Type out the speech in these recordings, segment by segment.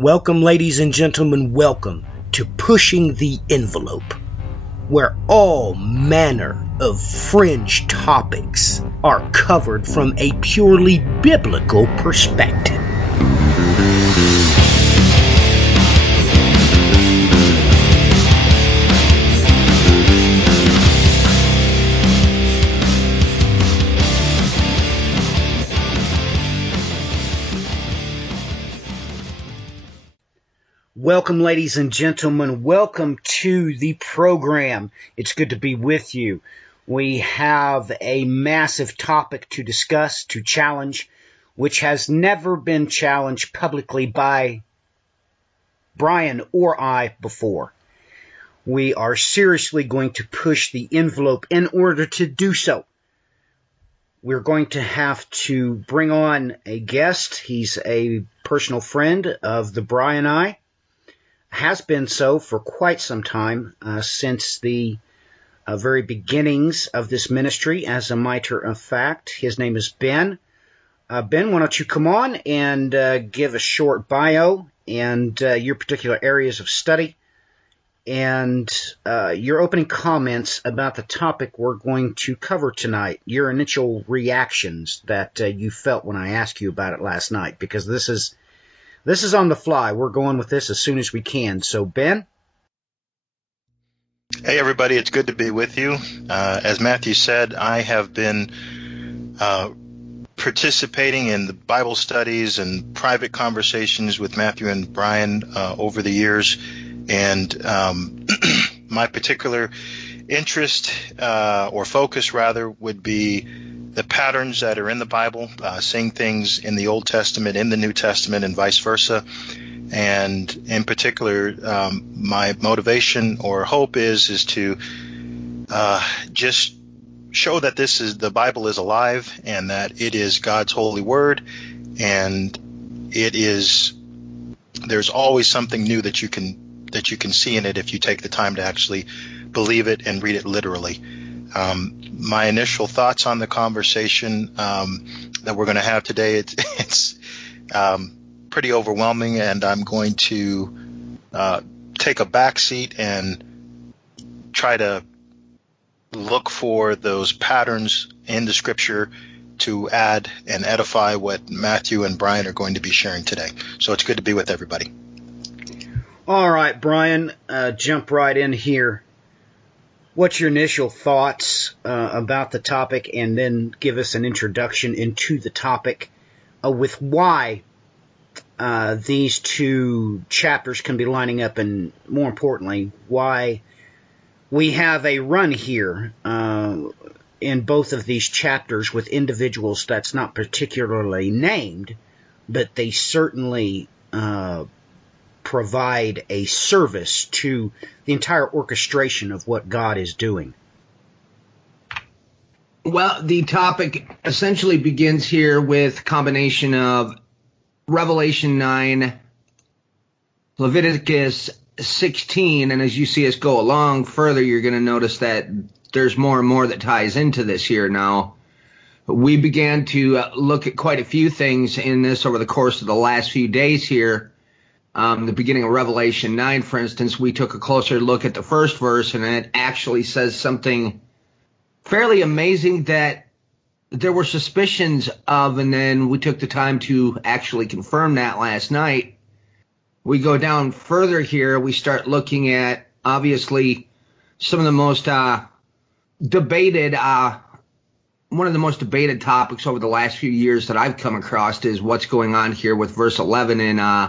Welcome, ladies and gentlemen, welcome to Pushing the Envelope, where all manner of fringe topics are covered from a purely biblical perspective. Welcome, ladies and gentlemen. Welcome to the program. It's good to be with you. We have a massive topic to discuss, to challenge, which has never been challenged publicly by Brian or I before. We are seriously going to push the envelope in order to do so. We're going to have to bring on a guest. He's a personal friend of the Brian and I. Has been so for quite some time, since the very beginnings of this ministry, as a matter of fact. His name is Ben. Ben, why don't you come on and give a short bio and your particular areas of study and your opening comments about the topic we're going to cover tonight, your initial reactions that you felt when I asked you about it last night, because this is on the fly. We're going with this as soon as we can. So, Ben? Hey, everybody. It's good to be with you. As Matthew said, I have been participating in the Bible studies and private conversations with Matthew and Brian over the years. And my particular interest or focus, rather, would be the patterns that are in the Bible, seeing things in the Old Testament, in the New Testament, and vice versa. And in particular, my motivation or hope is to just show that the Bible is alive and that it is God's holy word, and there's always something new that you can see in it if you take the time to actually believe it and read it literally. My initial thoughts on the conversation that we're going to have today, it's pretty overwhelming, and I'm going to take a back seat and try to look for those patterns in the Scripture to add and edify what Matthew and Brian are going to be sharing today. So it's good to be with everybody. All right, Brian, jump right in here. What's your initial thoughts about the topic, and then give us an introduction into the topic with why these two chapters can be lining up, and more importantly, why we have a run here in both of these chapters with individuals that's not particularly named, but they certainly provide a service to the entire orchestration of what God is doing. Well, the topic essentially begins here with a combination of Revelation 9, Leviticus 16, and as you see us go along further, you're going to notice that there's more and more that ties into this here. Now, we began to look at quite a few things in this over the course of the last few days here. The beginning of Revelation 9, for instance, we took a closer look at the first verse, and it actually says something fairly amazing that there were suspicions of, and then we took the time to actually confirm that last night. We go down further here. We start looking at, obviously, some of the most debated, one of the most debated topics over the last few years that I've come across is what's going on here with verse 11 in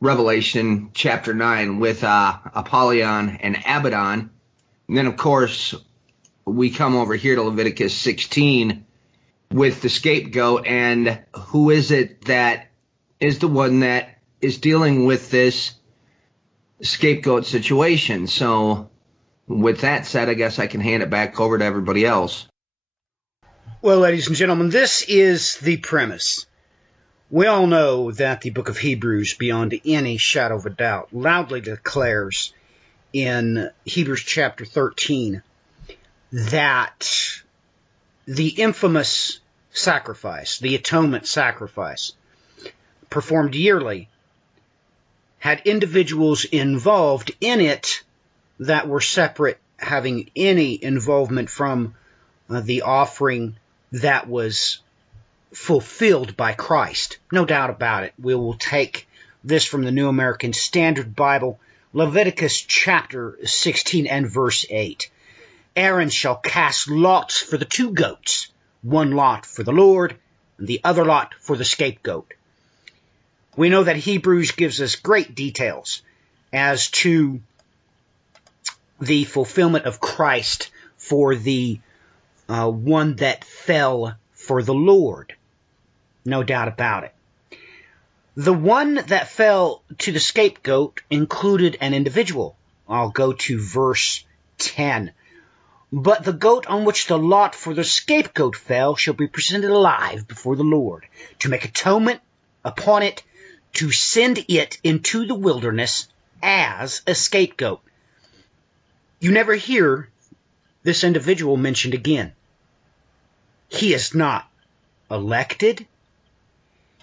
Revelation chapter 9 with Apollyon and Abaddon. And then, of course, we come over here to Leviticus 16 with the scapegoat, and who is it that is the one that is dealing with this scapegoat situation. So with that said, I guess I can hand it back over to everybody else. Well, ladies and gentlemen, this is the premise. We all know that the book of Hebrews, beyond any shadow of a doubt, loudly declares in Hebrews chapter 13 that the infamous sacrifice, the atonement sacrifice, performed yearly had individuals involved in it that were separate, having any involvement from the offering that was fulfilled by Christ. No doubt about it. We will take this from the New American Standard Bible, Leviticus chapter 16 and verse 8. Aaron shall cast lots for the 2 goats, one lot for the Lord, and the other lot for the scapegoat. We know that Hebrews gives us great details as to the fulfillment of Christ for the one that fell for the Lord. No doubt about it. The one that fell to the scapegoat included an individual. I'll go to verse 10. But the goat on which the lot for the scapegoat fell shall be presented alive before the Lord, to make atonement upon it, to send it into the wilderness as a scapegoat. You never hear this individual mentioned again. He is not elected.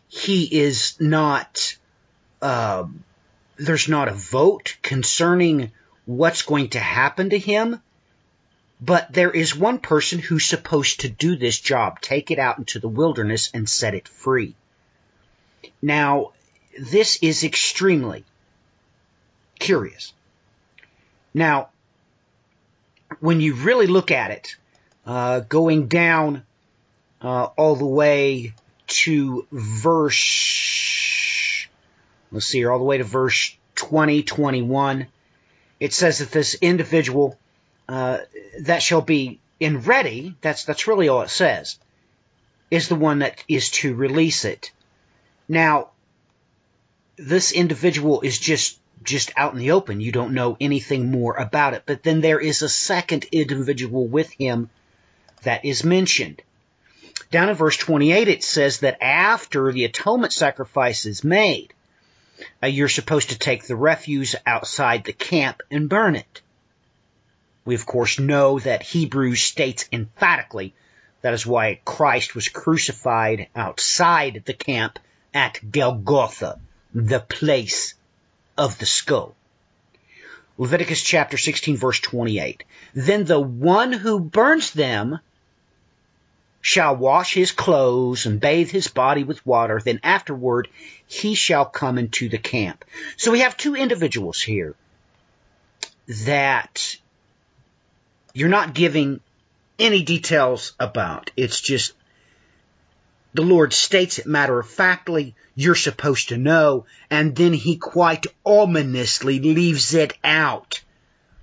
He is not, there's not a vote concerning what's going to happen to him. But there is one person who's supposed to do this job, take it out into the wilderness and set it free. Now, this is extremely curious. Now, when you really look at it, going down all the way to verse, let's see here, all the way to verse 20, 21, it says that this individual that shall be in ready, that's really all it says, is the one that is to release it. Now, this individual is just out in the open. You don't know anything more about it. But then there is a second individual with him that is mentioned. Down in verse 28, it says that after the atonement sacrifice is made, you're supposed to take the refuse outside the camp and burn it. We, of course, know that Hebrews states emphatically that is why Christ was crucified outside the camp at Golgotha, the place of the skull. Leviticus chapter 16, verse 28. Then the one who burns them shall wash his clothes and bathe his body with water. Then afterward he shall come into the camp. So we have 2 individuals here that you're not giving any details about. It's just the Lord states it matter-of-factly. You're supposed to know. And then he quite ominously leaves it out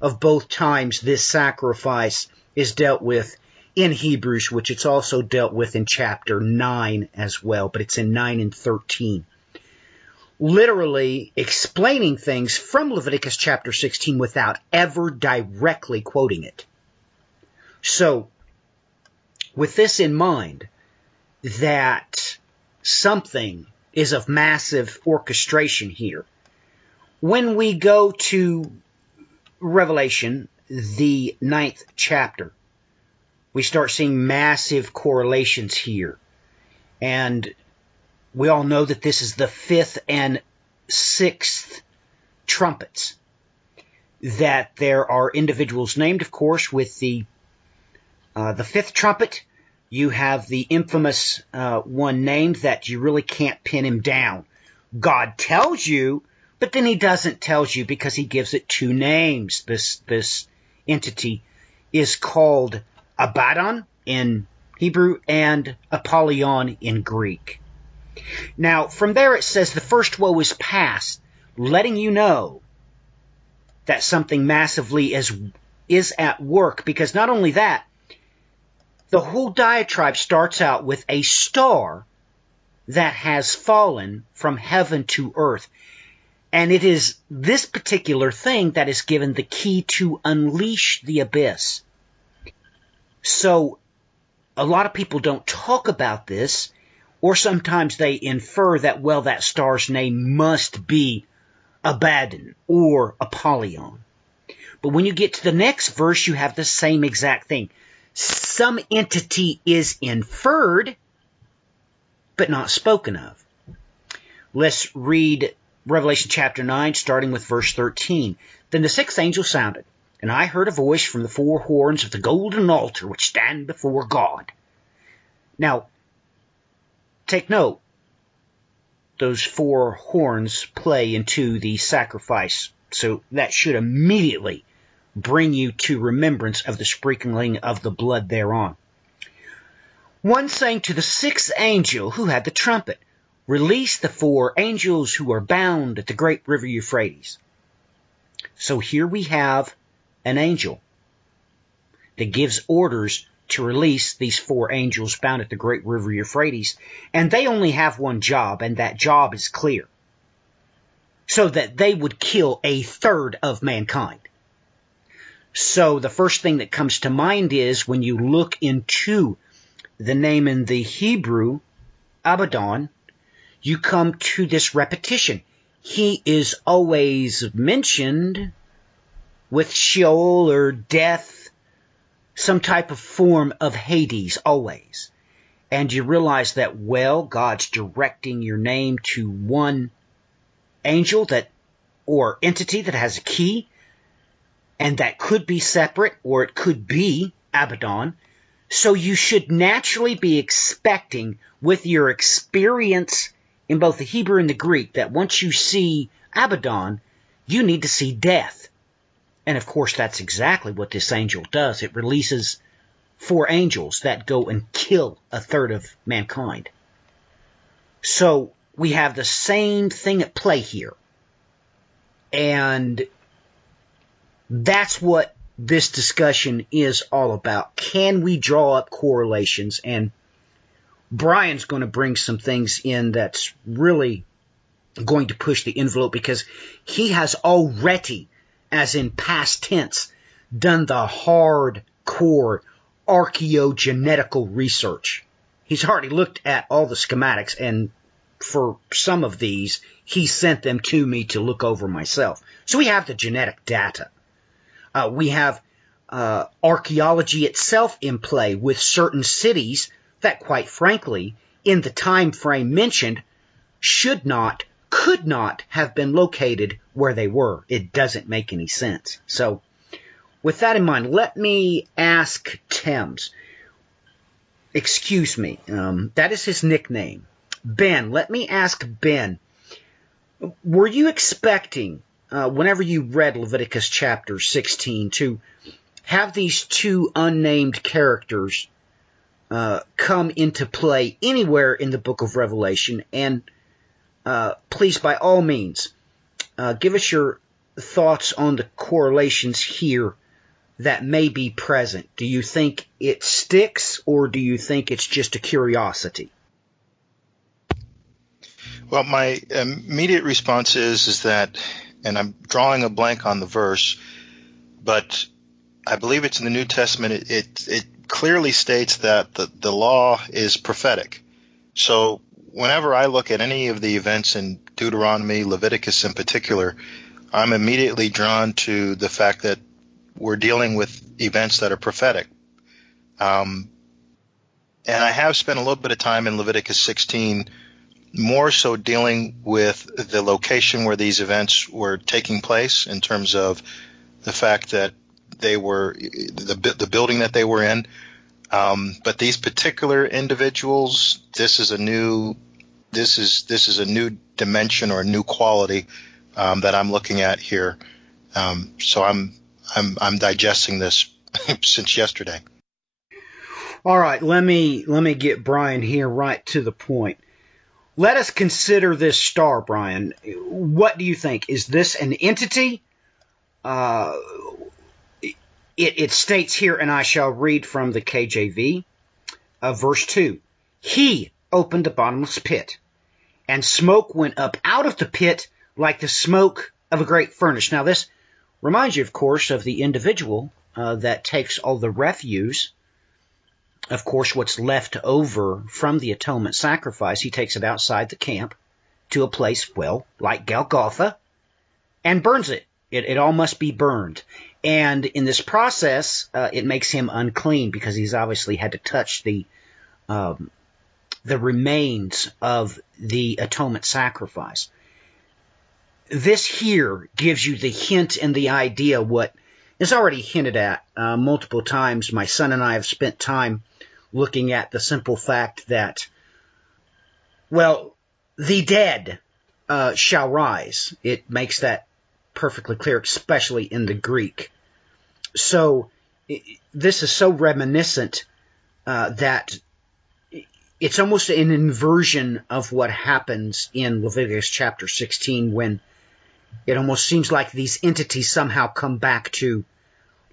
of both times this sacrifice is dealt with in Hebrews, which it's also dealt with in chapter 9 as well. But it's in 9 and 13. Literally explaining things from Leviticus chapter 16 without ever directly quoting it. So, with this in mind, that something is of massive orchestration here. When we go to Revelation, the 9th chapter, we start seeing massive correlations here. And we all know that this is the 5th and 6th trumpets. That there are individuals named, of course, with the 5th trumpet. You have the infamous one named that you really can't pin him down. God tells you, but then he doesn't tell you because he gives it 2 names. This entity is called Abaddon in Hebrew and Apollyon in Greek. Now, from there it says the first woe is past, letting you know that something massively is at work, because not only that, the whole diatribe starts out with a star that has fallen from heaven to earth. And it is this particular thing that is given the key to unleash the abyss. So a lot of people don't talk about this, or sometimes they infer that, well, that star's name must be Abaddon or Apollyon. But when you get to the next verse, you have the same exact thing. Some entity is inferred, but not spoken of. Let's read Revelation chapter 9, starting with verse 13. Then the sixth angel sounded, and I heard a voice from the four horns of the golden altar which stand before God. Now, take note, those four horns play into the sacrifice, so that should immediately bring you to remembrance of the sprinkling of the blood thereon. One saying to the sixth angel who had the trumpet, release the four angels who are bound at the great river Euphrates. So here we have an angel that gives orders to release these four angels bound at the great river Euphrates, and they only have one job, and that job is clear, so that they would kill a third of mankind. So the first thing that comes to mind is when you look into the name in the Hebrew, Abaddon, you come to this repetition. He is always mentioned with Sheol or death, some type of form of Hades, always. And you realize that, well, God's directing your name to one angel or entity that has a key, and that could be separate, or it could be Abaddon. So you should naturally be expecting, with your experience in both the Hebrew and the Greek, that once you see Abaddon, you need to see death. And of course, that's exactly what this angel does. It releases four angels that go and kill a third of mankind. So we have the same thing at play here. And that's what this discussion is all about. Can we draw up correlations? And Brian's going to bring some things in that's really going to push the envelope, because he has already, as in past tense, done the hardcore archaeogenetical research. He's already looked at all the schematics, and for some of these, he sent them to me to look over myself. So we have the genetic data. We have archaeology itself in play with certain cities that, quite frankly, in the time frame mentioned, could not have been located where they were. It doesn't make any sense. So, with that in mind, let me ask Thames. Excuse me, that is his nickname. Ben, let me ask Ben, were you expecting, whenever you read Leviticus chapter 16, to have these two unnamed characters come into play anywhere in the book of Revelation? And please, by all means, give us your thoughts on the correlations here that may be present. Do you think it sticks, or do you think it's just a curiosity? Well, my immediate response is that, and I'm drawing a blank on the verse, but I believe it's in the New Testament. It clearly states that the law is prophetic. So whenever I look at any of the events in Deuteronomy, Leviticus in particular, I'm immediately drawn to the fact that we're dealing with events that are prophetic. And I have spent a little bit of time in Leviticus 16, more so dealing with the location where these events were taking place, in terms of the fact that they were the building that they were in. But these particular individuals, this is a new dimension or a new quality that I'm looking at here. So I'm digesting this since yesterday. All right, let me get Brian here right to the point. Let us consider this star, Brian. What do you think? Is this an entity? It states here, and I shall read from the KJV, verse 2. He opened the bottomless pit, and smoke went up out of the pit like the smoke of a great furnace. Now, this reminds you, of course, of the individual that takes all the refuse, of course, what's left over from the atonement sacrifice. He takes it outside the camp to a place, well, like Golgotha, and burns it. It all must be burned. And in this process, it makes him unclean, because he's obviously had to touch the remains of the atonement sacrifice. this here gives you the hint and the idea what is already hinted at multiple times. My son and I have spent time looking at the simple fact that, well, the dead shall rise. It makes that perfectly clear, especially in the Greek. So this is so reminiscent that it's almost an inversion of what happens in Leviticus chapter 16, when it almost seems like these entities somehow come back to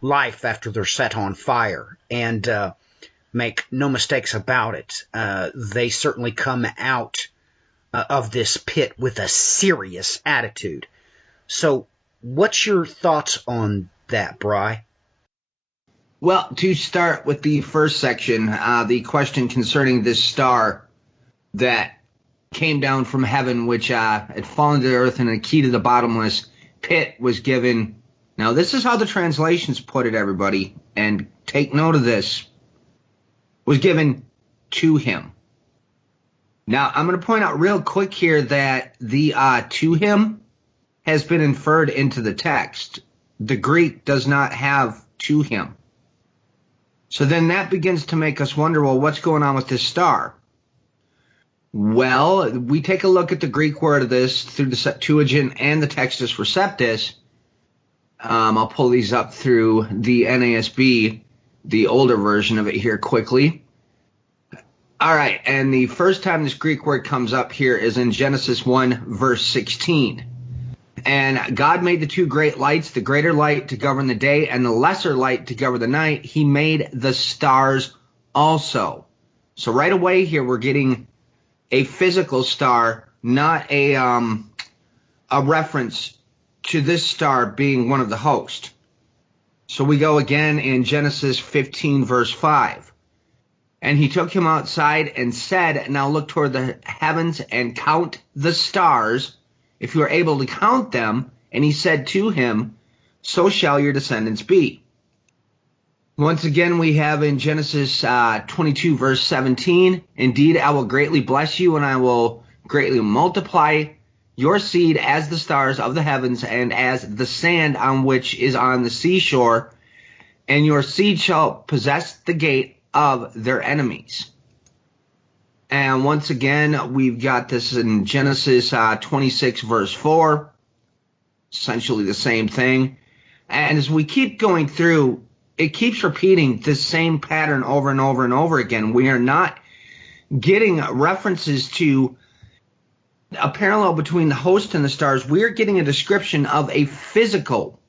life after they're set on fire. And make no mistakes about it, they certainly come out of this pit with a serious attitude. So what's your thoughts on that, Bri? Well, to start with the first section, the question concerning this star that came down from heaven, which had fallen to the earth, and the key to the bottomless pit was given. Now, this is how the translations put it, everybody, and take note of this. Was given to him. Now, I'm going to point out real quick here that the to him has been inferred into the text. The Greek does not have to him. So then that begins to make us wonder, well, what's going on with this star? Well, we take a look at the Greek word of this through the Septuagint and the Textus Receptus. I'll pull these up through the NASB, the older version of it here quickly. All right, and the first time this Greek word comes up here is in Genesis 1, verse 16. And God made the two great lights, the greater light to govern the day and the lesser light to govern the night. He made the stars also. So right away here we're getting a physical star, not a reference to this star being one of the host. So we go again in Genesis 15, verse 5. And he took him outside and said, now look toward the heavens and count the stars, if you are able to count them. And he said to him, so shall your descendants be. Once again, we have in Genesis 22, verse 17, indeed, I will greatly bless you, and I will greatly multiply your seed as the stars of the heavens and as the sand on which is on the seashore, and your seed shall possess the gate of their enemies. And once again, we've got this in Genesis 26, verse 4, essentially the same thing. And as we keep going through, it keeps repeating the same pattern over and over and over again. We are not getting references to a parallel between the host and the stars. We are getting a description of a physical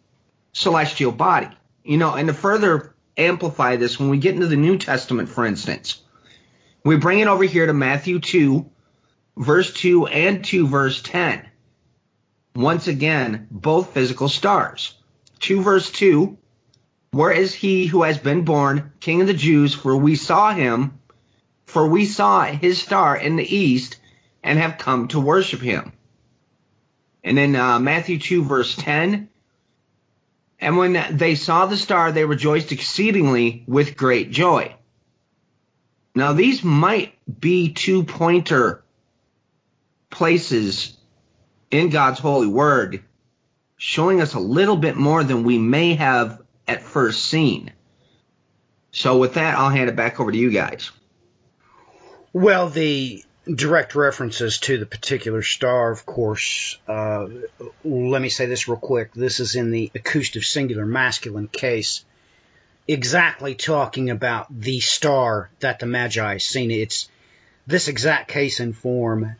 celestial body. You know, and to further amplify this, when we get into the New Testament, for instance, we bring it over here to Matthew 2, verse 2 and 2, verse 10. Once again, both physical stars. 2, verse 2, where is he who has been born King of the Jews? For we saw his star in the east and have come to worship him. And then Matthew 2, verse 10, and when they saw the star, they rejoiced exceedingly with great joy. Now, these might be two-pointer places in God's holy word, showing us a little bit more than we may have at first seen. So with that, I'll hand it back over to you guys. Well, the direct references to the particular star, of course, let me say this real quick. This is in the acoustic singular masculine case, exactly talking about the star that the Magi seen. It's this exact case and form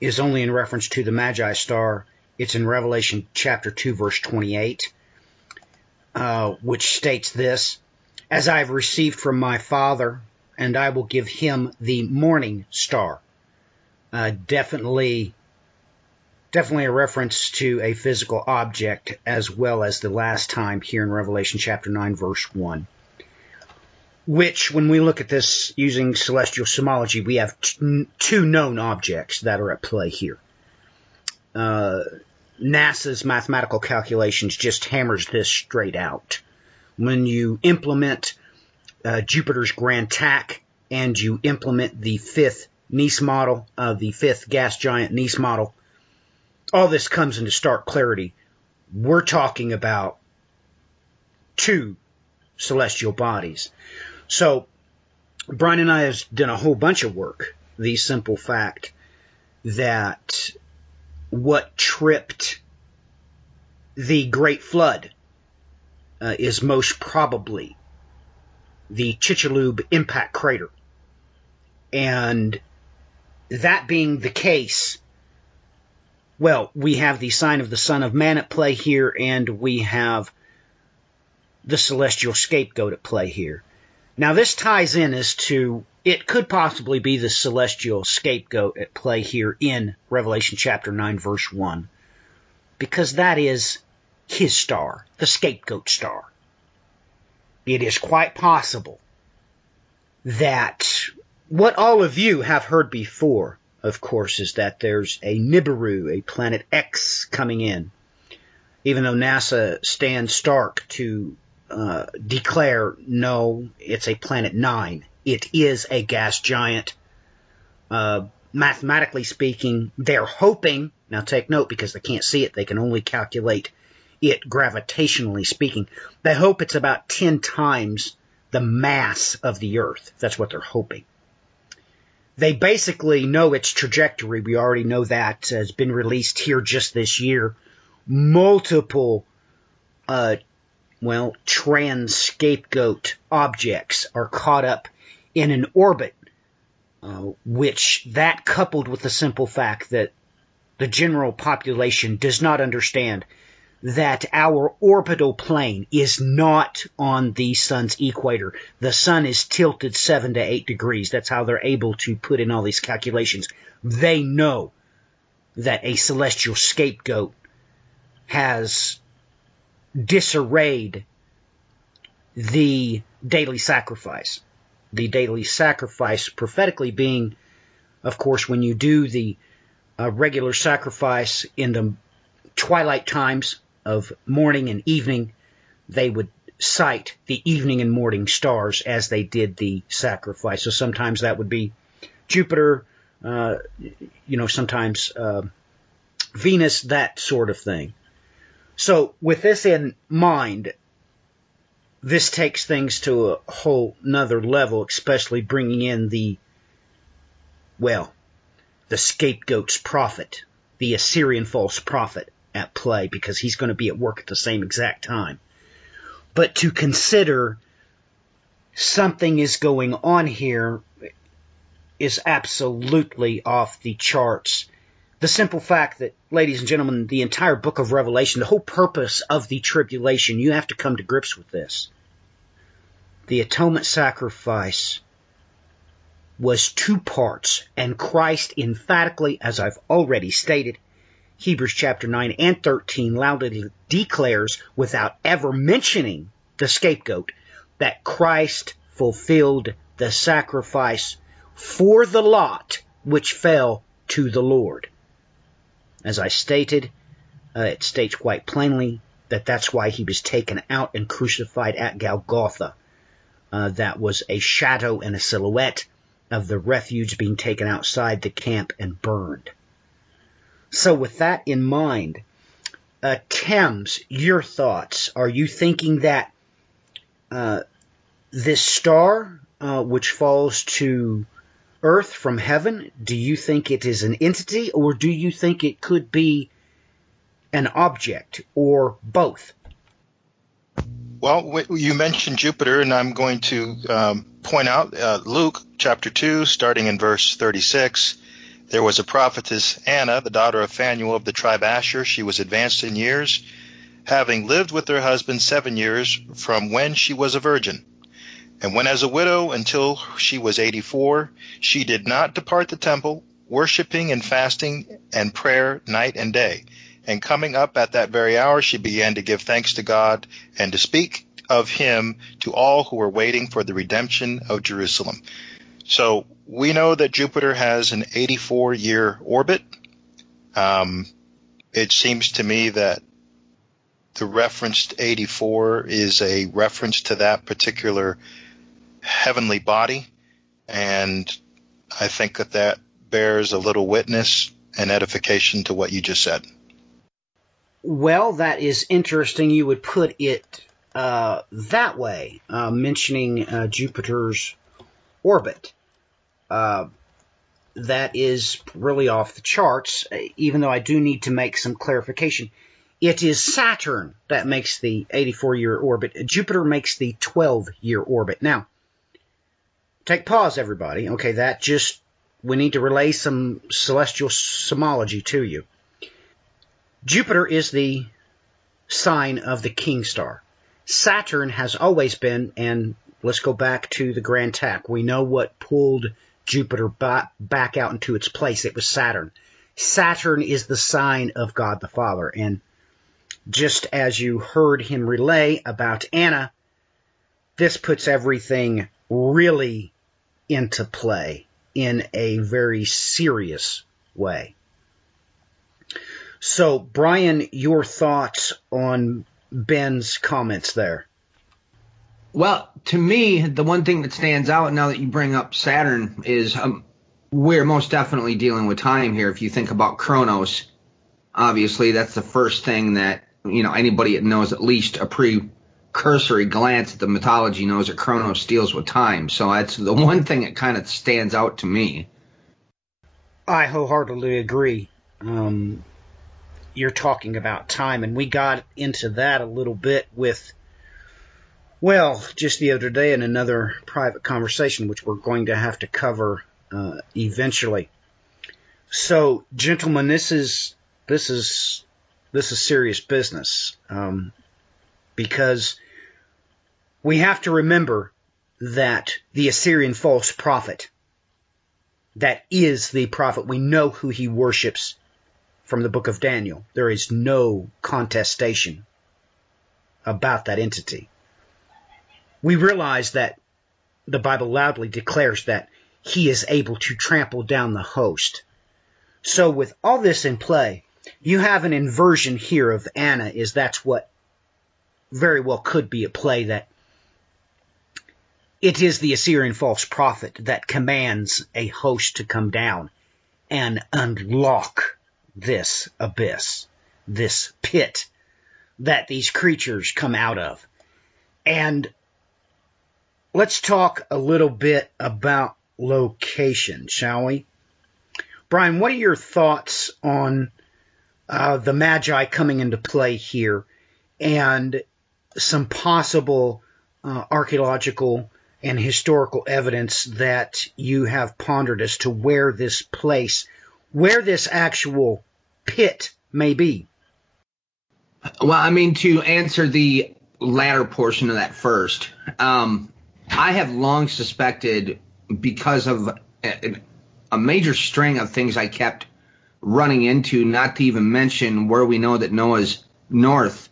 is only in reference to the Magi star. It's in Revelation chapter 2, verse 28, which states this, as I have received from my Father, and I will give him the morning star. Definitely a reference to a physical object, as well as the last time here in Revelation chapter 9, verse 1. Which, when we look at this using celestial symbology, we have two known objects that are at play here. NASA's mathematical calculations just hammers this straight out. When you implement Jupiter's grand tack and you implement the fifth Nice model, the fifth gas giant Nice model, all this comes into stark clarity. We're talking about two celestial bodies. So Brian and I have done a whole bunch of work. The simple fact that what tripped the Great Flood is most probably the Chicxulub impact crater. And that being the case, well, we have the sign of the Son of Man at play here, and we have the celestial scapegoat at play here. Now, this ties in as to, it could possibly be the celestial scapegoat at play here in Revelation chapter 9, verse 1, because that is his star, the scapegoat star. It is quite possible that what all of you have heard before, of course, is that there's a Nibiru, a planet X, coming in, even though NASA stands stark to declare, no, it's a planet 9. It is a gas giant. Mathematically speaking, they're hoping, now take note because they can't see it, they can only calculate it gravitationally speaking. They hope it's about 10 times the mass of the Earth. That's what they're hoping. They basically know its trajectory. We already know that has been released here just this year. Multiple trans-scapegoat objects are caught up in an orbit, which that coupled with the simple fact that the general population does not understand that our orbital plane is not on the sun's equator. The sun is tilted 7 to 8 degrees. That's how they're able to put in all these calculations. They know that a celestial scapegoat has disarrayed the daily sacrifice. The daily sacrifice prophetically being, of course, when you do the regular sacrifice in the twilight times of morning and evening, they would cite the evening and morning stars as they did the sacrifice. So sometimes that would be Jupiter, sometimes Venus, that sort of thing. So with this in mind, this takes things to a whole nother level, especially bringing in the scapegoat's prophet, the Assyrian false prophet at play, because he's going to be at work at the same exact time. But to consider something is going on here is absolutely off the charts. The simple fact that, ladies and gentlemen, the entire book of Revelation, the whole purpose of the tribulation, you have to come to grips with this. The atonement sacrifice was 2 parts, and Christ emphatically, as I've already stated, Hebrews chapter 9 and 13 loudly declares, without ever mentioning the scapegoat, that Christ fulfilled the sacrifice for the lot which fell to the Lord. As I stated, it states quite plainly that that's why he was taken out and crucified at Golgotha. That was a shadow and a silhouette of the refuge being taken outside the camp and burned. So with that in mind, Thames, your thoughts. Are you thinking that this star, which falls to Earth from heaven, do you think it is an entity, or do you think it could be an object, or both? Well, you mentioned Jupiter, and I'm going to point out Luke chapter 2, starting in verse 36. There was a prophetess, Anna, the daughter of Phanuel of the tribe Asher. She was advanced in years, having lived with her husband 7 years from when she was a virgin. And when as a widow until she was 84, she did not depart the temple, worshiping and fasting and prayer night and day. And coming up at that very hour, she began to give thanks to God and to speak of him to all who were waiting for the redemption of Jerusalem. So we know that Jupiter has an 84-year orbit. It seems to me that the referenced 84 is a reference to that particular heavenly body, and I think that bears a little witness and edification to what you just said. Well, that is interesting. You would put it that way, mentioning Jupiter's orbit. That is really off the charts, even though I do need to make some clarification. It is Saturn that makes the 84-year orbit. Jupiter makes the 12-year orbit. Now, take pause, everybody. Okay, we need to relay some celestial symbology to you. Jupiter is the sign of the king star. Saturn has always been, and let's go back to the grand tack. We know what pulled Jupiter back out into its place. It was Saturn. Saturn is the sign of God the Father. And just as you heard him relay about Anna, this puts everything really into play in a very serious way. So, Brian, your thoughts on Ben's comments there? Well, to me, the one thing that stands out now that you bring up Saturn is we're most definitely dealing with time here. If you think about Chronos, obviously that's the first thing that, anybody that knows at least a precursory glance at the mythology knows that Chronos deals with time. So that's the one thing that kind of stands out to me. I wholeheartedly agree. You're talking about time, and we got into that a little bit with, just the other day in another private conversation, which we're going to have to cover eventually. So, gentlemen, this is serious business, because we have to remember that the Assyrian false prophet, that is the prophet, we know who he worships from the book of Daniel. There is no contestation about that entity. We realize that the Bible loudly declares that he is able to trample down the host. So with all this in play, you have an inversion here of Anna, that's what very well could be at play, that it is the Assyrian false prophet that commands a host to come down and unlock this abyss, this pit that these creatures come out of. And let's talk a little bit about location, shall we? Brian, what are your thoughts on the Magi coming into play here and some possible archaeological and historical evidence that you have pondered as to where this actual pit may be? Well, to answer the latter portion of that first, I have long suspected, because of a major string of things I kept running into, not to even mention where we know that Noah's North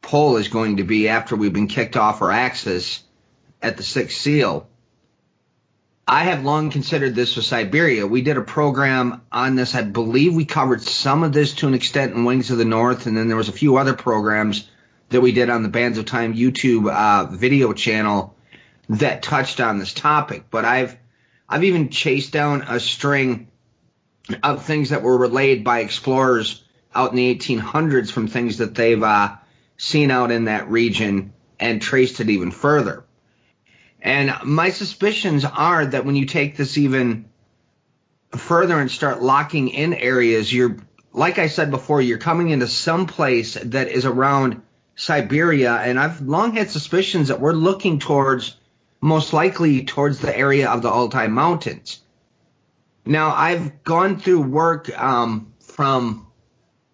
Pole is going to be after we've been kicked off our axis at the sixth seal. I have long considered this was Siberia. We did a program on this. I believe we covered some of this to an extent in Wings of the North, and then there was a few other programs that we did on the Bands of Time YouTube video channel that touched on this topic. But I've even chased down a string of things that were relayed by explorers out in the 1800s from things that they've seen out in that region and traced it even further. And my suspicions are that when you take this even further and start locking in areas, like I said before, you're coming into some place that is around Siberia. And I've long had suspicions that we're looking most likely towards the area of the Altai Mountains. Now, I've gone through work from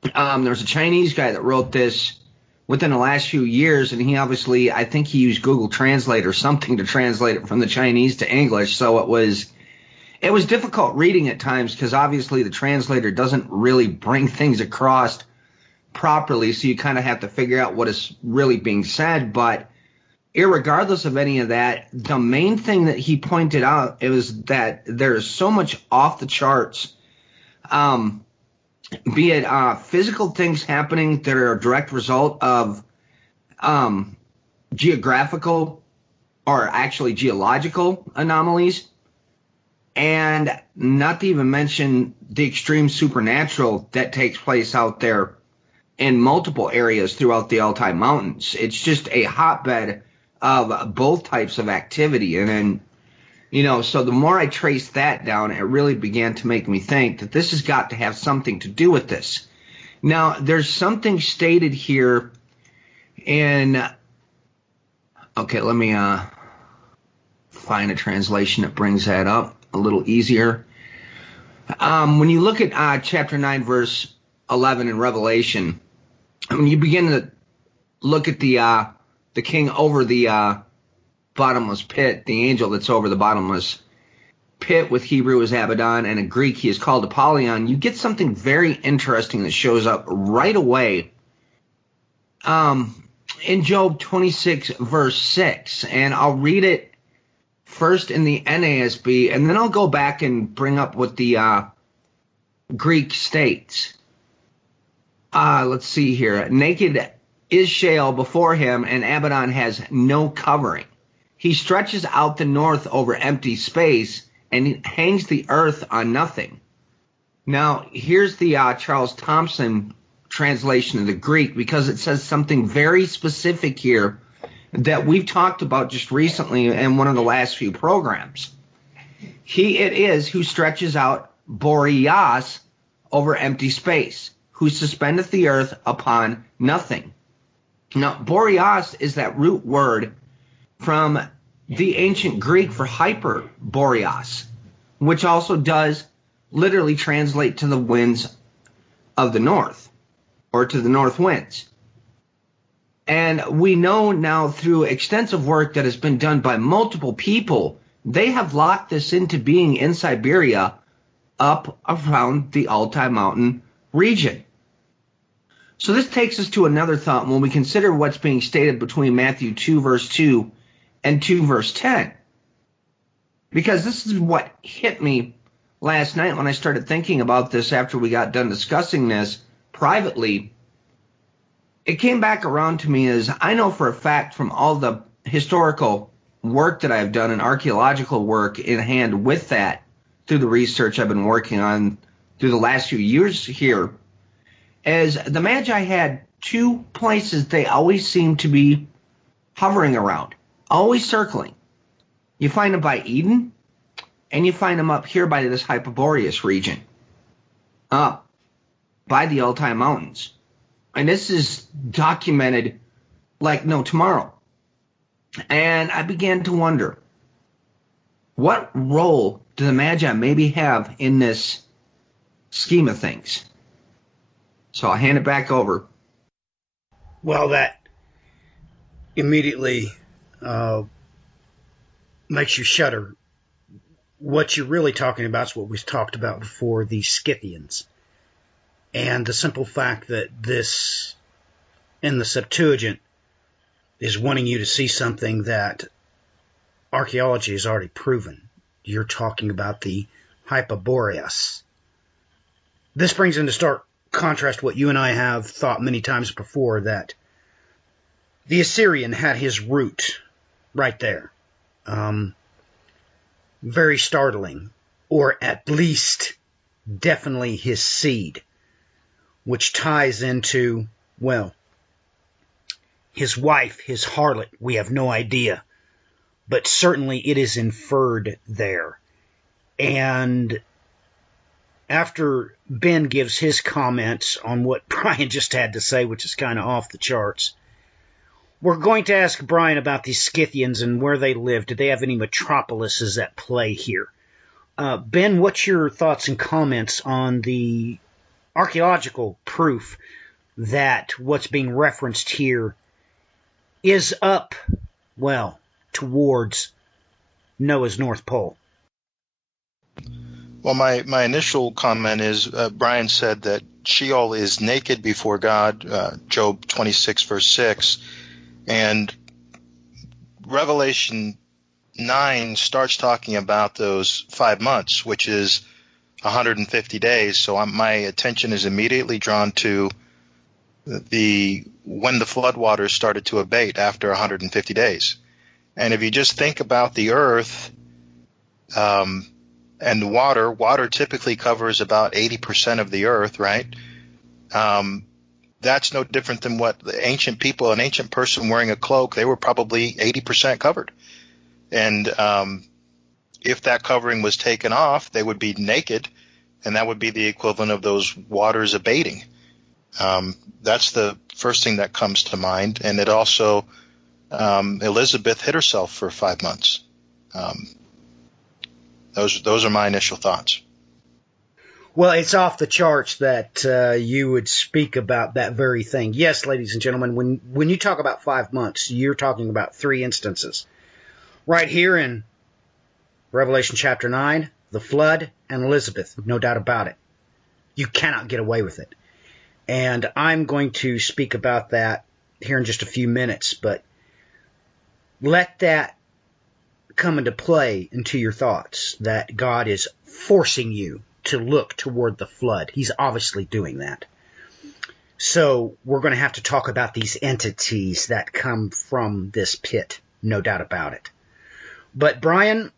there's a Chinese guy that wrote this within the last few years, and he obviously, I think he used Google Translate or something to translate it from the Chinese to English. So it was difficult reading at times because obviously the translator doesn't really bring things across properly. So you kind of have to figure out what is really being said. But irregardless of any of that, the main thing that he pointed out is that there is so much off the charts, be it physical things happening that are a direct result of geographical or actually geological anomalies, and not to even mention the extreme supernatural that takes place out there in multiple areas throughout the Altai Mountains. It's just a hotbed of both types of activity. And then, so the more I traced that down, it really began to make me think that this has got to have something to do with this. Now, there's something stated here okay, let me find a translation that brings that up a little easier. When you look at chapter 9, verse 11 in Revelation, when you begin to look at the king over the bottomless pit, the angel that's over the bottomless pit, with Hebrew is Abaddon and in Greek he is called Apollyon, you get something very interesting that shows up right away in Job 26 verse 6, and I'll read it first in the NASB, and then I'll go back and bring up what the Greek states. Let's see here. Naked is Sheol before him, and Abaddon has no covering. He stretches out the north over empty space, and he hangs the earth on nothing. Now, here's the Charles Thompson translation of the Greek, because it says something very specific here that we've talked about just recently in one of the last few programs. He it is who stretches out Boreas over empty space, who suspendeth the earth upon nothing. Now, Boreas is that root word from the ancient Greek for hyperboreas, which also does literally translate to the winds of the north, or to the north winds. And we know now through extensive work that has been done by multiple people, they have locked this into being in Siberia up around the Altai Mountain region. So this takes us to another thought when we consider what's being stated between Matthew 2 verse 2 and 2 verse 10. Because this is what hit me last night when I started thinking about this after we got done discussing this privately. It came back around to me as I know for a fact from all the historical work that I've done and archaeological work in hand with that through the research I've been working on through the last few years here, as the Magi had two places they always seem to be hovering around, always circling. You find them by Eden, and you find them up here by this Hyperborean region, up by the Altai Mountains. And this is documented like no tomorrow. And I began to wonder, what role do the Magi maybe have in this scheme of things? So I'll hand it back over. Well, that immediately makes you shudder. What you're really talking about is what we've talked about before, the Scythians. And the simple fact that this, in the Septuagint, is wanting you to see something that archaeology has already proven. You're talking about the Hyperboreas. This brings into stark contrast what you and I have thought many times before, that the Assyrian had his root right there. Very startling, or at least definitely his seed, which ties into, well, his wife, his harlot. We have no idea, but certainly it is inferred there. And after Ben gives his comments on what Brian just had to say, which is kind of off the charts, we're going to ask Brian about these Scythians and where they live. Do they have any metropolises at play here? Ben, what's your thoughts and comments on the archaeological proof that what's being referenced here is up, well, towards Noah's North Pole? Well, my initial comment is Brian said that Sheol is naked before God, Job 26, verse 6, and Revelation 9 starts talking about those 5 months, which is 150 days. So my attention is immediately drawn to when the floodwaters started to abate after 150 days. And if you just think about the earth and the water typically covers about 80% of the earth, right? that's no different than what the ancient people, an ancient person wearing a cloak, they were probably 80% covered. And if that covering was taken off, they would be naked, and that would be the equivalent of those waters abating. That's the first thing that comes to mind. And it also, Elizabeth hid herself for 5 months. Those are my initial thoughts. Well, it's off the charts that you would speak about that very thing. Yes, ladies and gentlemen, when you talk about 5 months, you're talking about 3 instances. Right here in Revelation chapter 9, the flood and Elizabeth, no doubt about it. You cannot get away with it. And I'm going to speak about that here in just a few minutes, but let that come into play into your thoughts, that God is forcing you to look toward the flood. He's obviously doing that. So we're going to have to talk about these entities that come from this pit, no doubt about it. But Brian,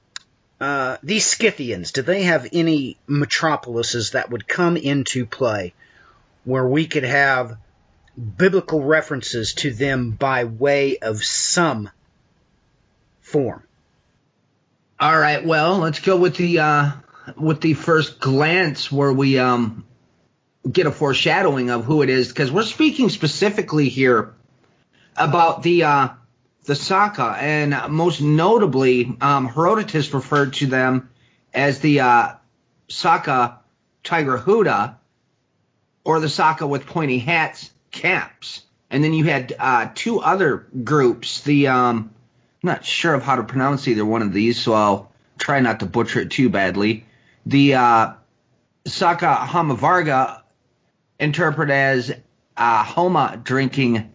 these Scythians, do they have any metropolises that would come into play where we could have biblical references to them by way of some form? All right, well, let's go with the first glance where we get a foreshadowing of who it is, because we're speaking specifically here about the Saka, and most notably, Herodotus referred to them as the Saka Tigerhuda, or the Saka with pointy hats, caps. And then you had 2 other groups. I'm not sure of how to pronounce either one of these, so I'll try not to butcher it too badly. The Saka Hamavarga, interpret as Homa drinking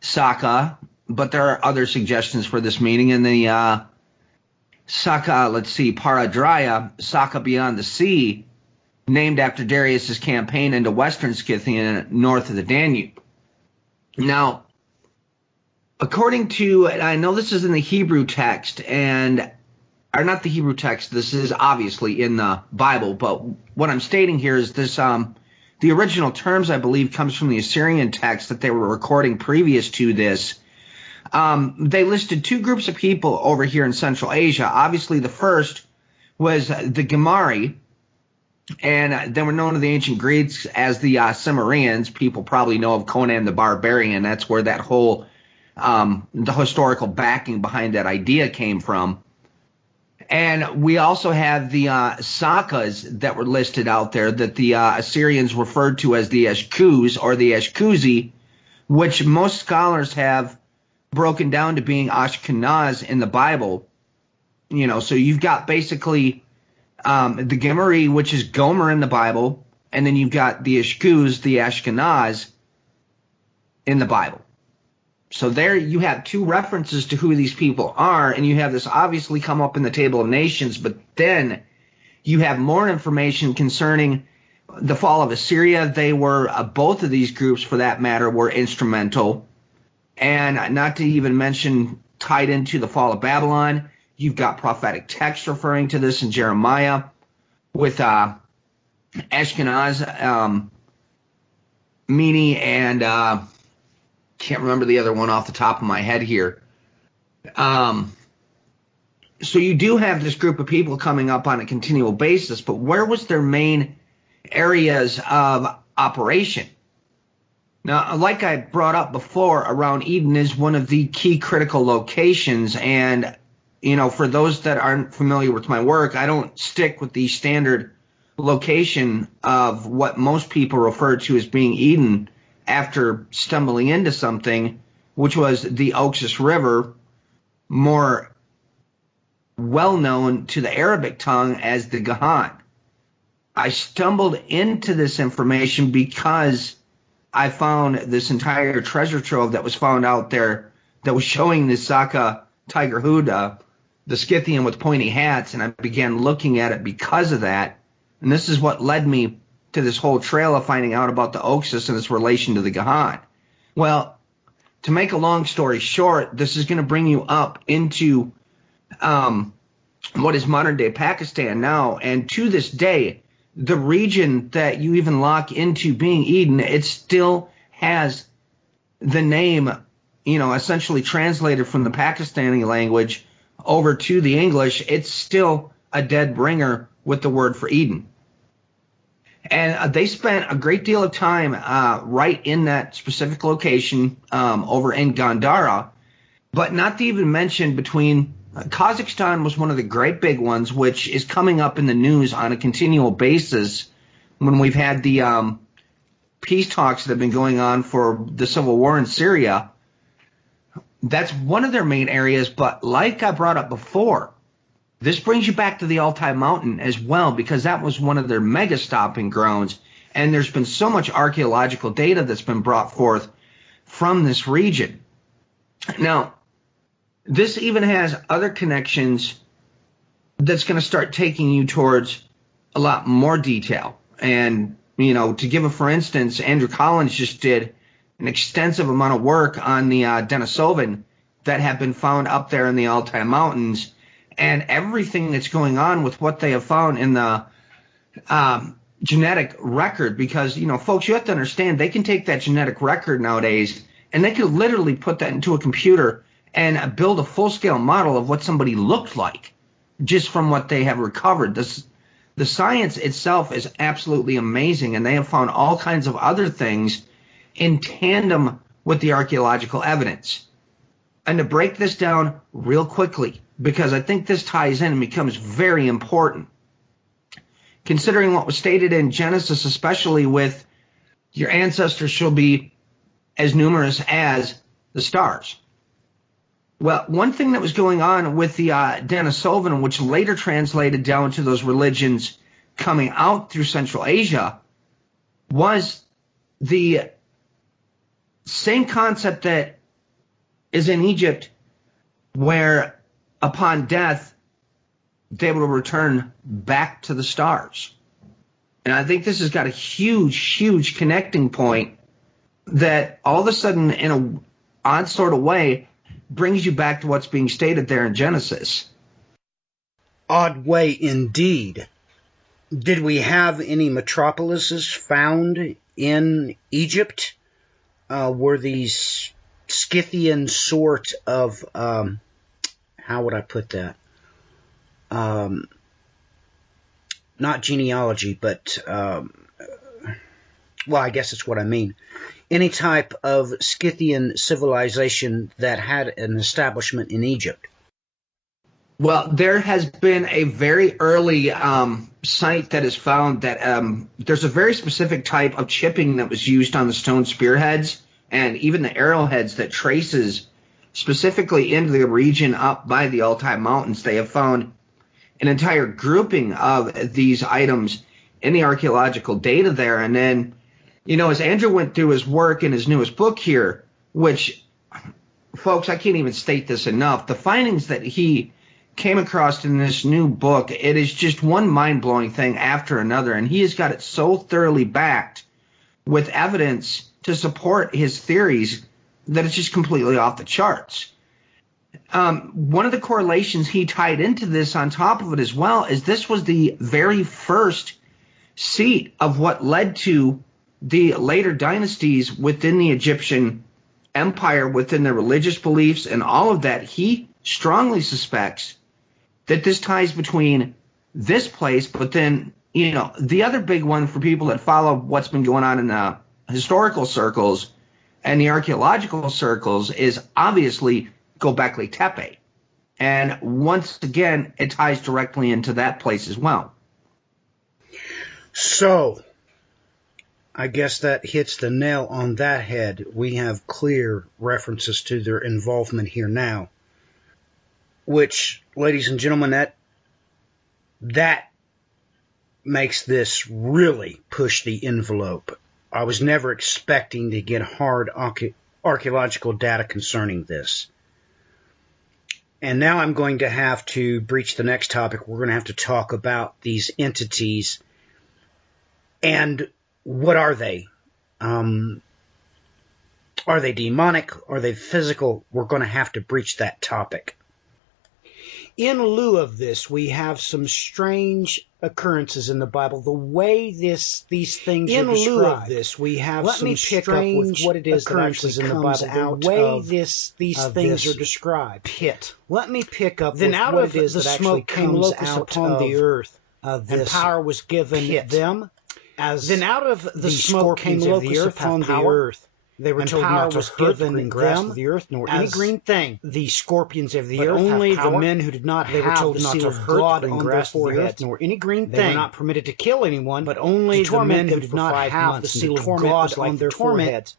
Saka, but there are other suggestions for this meaning. And the Saka, Paradraya, Saka beyond the sea, named after Darius's campaign into western Scythia north of the Danube. Now, according to, and I know this is in the Hebrew text, or not the Hebrew text, this is obviously in the Bible, but what I'm stating here is this, the original terms, I believe, comes from the Assyrian text that they were recording previous to this. They listed 2 groups of people over here in Central Asia. Obviously, the first was the Gemari, and they were known to the ancient Greeks as the Cimmerians. People probably know of Conan the Barbarian. That's where that whole the historical backing behind that idea came from. And we also have the Sakas that were listed out there that the Assyrians referred to as the Eshkuz or the Eshkuzi, which most scholars have broken down to being Ashkenaz in the Bible. You know, so you've got basically the Gemari, which is Gomer in the Bible, and then you've got the Eshkuz, the Ashkenaz, in the Bible. So there you have 2 references to who these people are, and you have this obviously come up in the Table of Nations, but then you have more information concerning the fall of Assyria. They were, both of these groups for that matter, were instrumental. And not to even mention, tied into the fall of Babylon, you've got prophetic text referring to this in Jeremiah with Ashkenaz, Mini, and can't remember the other one off the top of my head here. So you do have this group of people coming up on a continual basis, but where was their main areas of operation? Now, like I brought up before, around Eden is one of the key critical locations, and you know, for those that aren't familiar with my work, I don't stick with the standard location of what most people refer to as being Eden after stumbling into something, which was the Oxus River, more well known to the Arabic tongue as the Gahan. I stumbled into this information because I found this entire treasure trove that was found out there that was showing the Saka Tigerhuda, the Scythian with pointy hats, and I began looking at it because of that. And this is what led me to this whole trail of finding out about the Oxus and its relation to the Gahan. Well, to make a long story short, this is going to bring you up into what is modern-day Pakistan now, and to this day, the region that you even lock into being Eden, it still has the name, essentially translated from the Pakistani language over to the English, it's still a dead bringer with the word for Eden. And they spent a great deal of time right in that specific location over in Gandhara, but not to even mention between Kazakhstan was one of the great big ones, which is coming up in the news on a continual basis when we've had the peace talks that have been going on for the civil war in Syria. That's one of their main areas, but like I brought up before, this brings you back to the Altai Mountain as well, because that was one of their mega stopping grounds, and there's been so much archaeological data that's been brought forth from this region. Now, this even has other connections that's going to start taking you towards a lot more detail. And, to give a for instance, Andrew Collins just did an extensive amount of work on the Denisovan that have been found up there in the Altai Mountains, and everything that's going on with what they have found in the genetic record. Because, folks, you have to understand, they can take that genetic record nowadays and they could literally put that into a computer and build a full-scale model of what somebody looked like just from what they have recovered. The science itself is absolutely amazing, and they have found all kinds of other things in tandem with the archaeological evidence. And to break this down real quickly, because I think this ties in and becomes very important, considering what was stated in Genesis, especially with your ancestors shall be as numerous as the stars. Well, one thing that was going on with the Denisovan, which later translated down to those religions coming out through Central Asia, was the same concept that is in Egypt, where upon death they will return back to the stars. And I think this has got a huge, huge connecting point that all of a sudden, in an odd sort of way, brings you back to what's being stated there in Genesis. Odd way indeed. Did we have any metropolises found in Egypt? Were these Scythian sort of, how would I put that? Not genealogy, but, well, I guess it's what I mean. Any type of Scythian civilization that had an establishment in Egypt? Well, there has been a very early site that is found that there's a very specific type of chipping that was used on the stone spearheads and even the arrowheads that traces specifically into the region up by the Altai Mountains. They have found an entire grouping of these items in the archaeological data there. And then, as Andrew went through his work in his newest book here, which, folks, I can't even state this enough, the findings that he came across in this new book, it is just one mind-blowing thing after another, and he has got it so thoroughly backed with evidence to support his theories that it's just completely off the charts. One of the correlations he tied into this on top of it as well is this was the very first seat of what led to the later dynasties within the Egyptian empire, within their religious beliefs and all of that. He strongly suspects that this ties between this place, but then, the other big one for people that follow what's been going on in the historical circles and the archaeological circles is obviously Göbekli Tepe. And once again, it ties directly into that place as well. So, I guess that hits the nail on that head. We have clear references to their involvement here now. Which, ladies and gentlemen, that makes this really push the envelope. I was never expecting to get hard archaeological data concerning this. And now I'm going to have to breach the next topic. We're going to have to talk about these entities and what are they? Are they demonic? Are they physical? We're going to have to breach that topic. in lieu of this, we have some strange occurrences in the Bible. The way these things are described. In lieu of this, we have some strange what it is occurrences in the Bible. The way these things are described. Pit. Let me pick up then with out what of it is the that smoke came locusts upon the earth, and power was given them. As then out of the smoke came locusts upon the earth. They were told not to hurt the green grass of the earth, nor any green thing. The scorpions of the earth only the men who did not have the seal of God on their foreheads, nor any green thing. They were not permitted to kill anyone, but only the men who did not have the seal of God on their foreheads.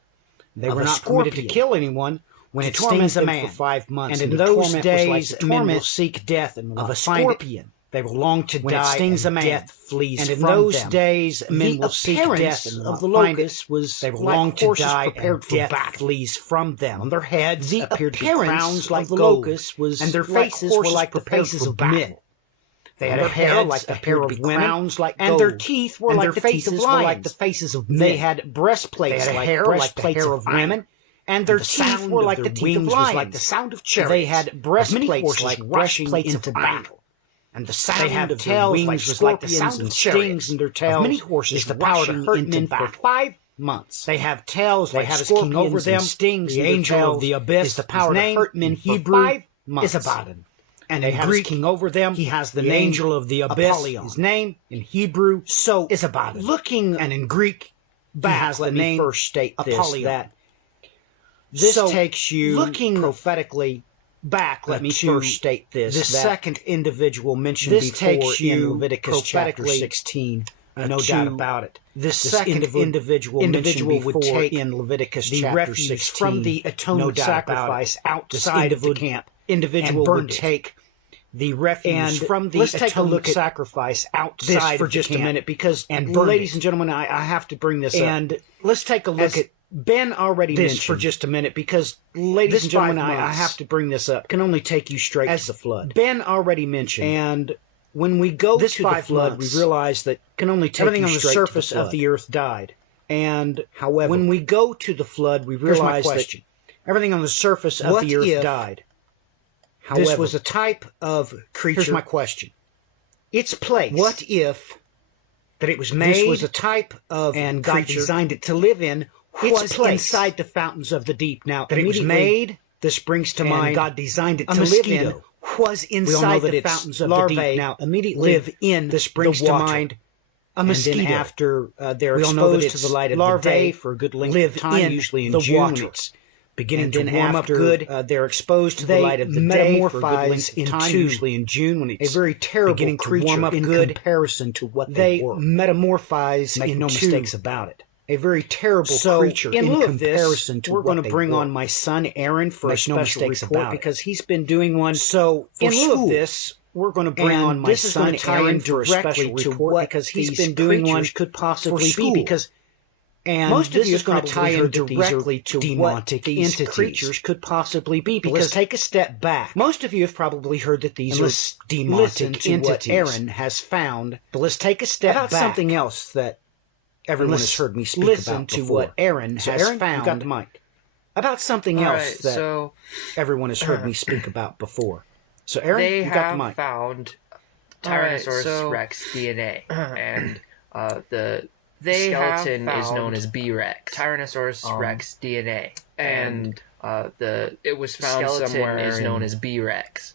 They were not permitted to kill anyone when it stings a man for 5 months. And in those days, men will seek death and will not find it. They will long to when die, it stings a man. Death flees and in from those them. Days, men will seek death, and of the locusts was they will like long to die, prepared and death flees from them. On their heads the appeared to be crowns like the locusts, was and their faces were like the faces of men. They had hair like the hair of women, and their teeth were like the teeth of lions. They had breastplates like hair like the hair of women. And their teeth were like the teeth of lions. Like the sound of chariots. They had breastplates like breastplates into battle. And the sound they have of tails their wings was like the sound of stings in their tails. Many horses is the power to hurt men for 5 months. They have tails like scorpions over them. Stings. The angel of the abyss is the power to hurt men for Hebrew 5 months. Is Abaddon. And they have Greek, king over them. He has the angel of the abyss. Apollyon. His name in Hebrew so is Abaddon. Looking and in Greek, back, he has the name first state Apollyon. That this so takes you looking prophetically. Back, let me first state this. The second individual mentioned this before takes you in Leviticus chapter 16. No doubt about it. This second individual would take in Leviticus chapter 16 from the atonement sacrifice outside of the camp. Individual would take the refuge from the atonement sacrifice outside for just a minute because, and ladies and gentlemen, I have to bring this up. And let's take a look at Ben already mentioned for just a minute because, ladies and gentlemen, I have to bring this up. Can only take you straight to the flood. Ben already mentioned, and when we go to the flood, we realize that can only take everything on the surface of the earth died. And however, when we go to the flood, we realize that everything on the surface of the earth died. However, this was a type of creature. Here's my question: its place. What if that it was made? This was a type of and God designed it to live in. Its place inside the fountains of the deep. Now, that it was made, this brings to mind God designed it to live in, was inside the fountains of the deep. Now, immediately live in this brings to mind a mosquito. And then after they're exposed to the light of the day for a good length of time, usually in June, when it's beginning to warm up good, they're exposed to the light of the day for a good length of time, usually in June, when it's a very terrible beginning to warm up in comparison to what they were. Metamorphize into, make no mistakes about it, a very terrible creature in comparison to what we're going to bring on my son Aaron for a special report because he's been doing one. So in lieu of this, we're going to bring on my son Aaron for a special report because he's been doing one could possibly be because. And most of you is going to tie in directly to what these creatures could possibly be. Because let's take a step back. Most of you have probably heard that these are demonic entities. What Aaron has found. But let's take a step back. Something else that everyone has heard me speak about before. To what Aaron has found. You got the mic. About something else that everyone has heard me speak about before. So Aaron, you got the mic. They have found Tyrannosaurus Rex DNA, and the skeleton is known as B-Rex. Tyrannosaurus Rex DNA, and the skeleton is known as B-Rex.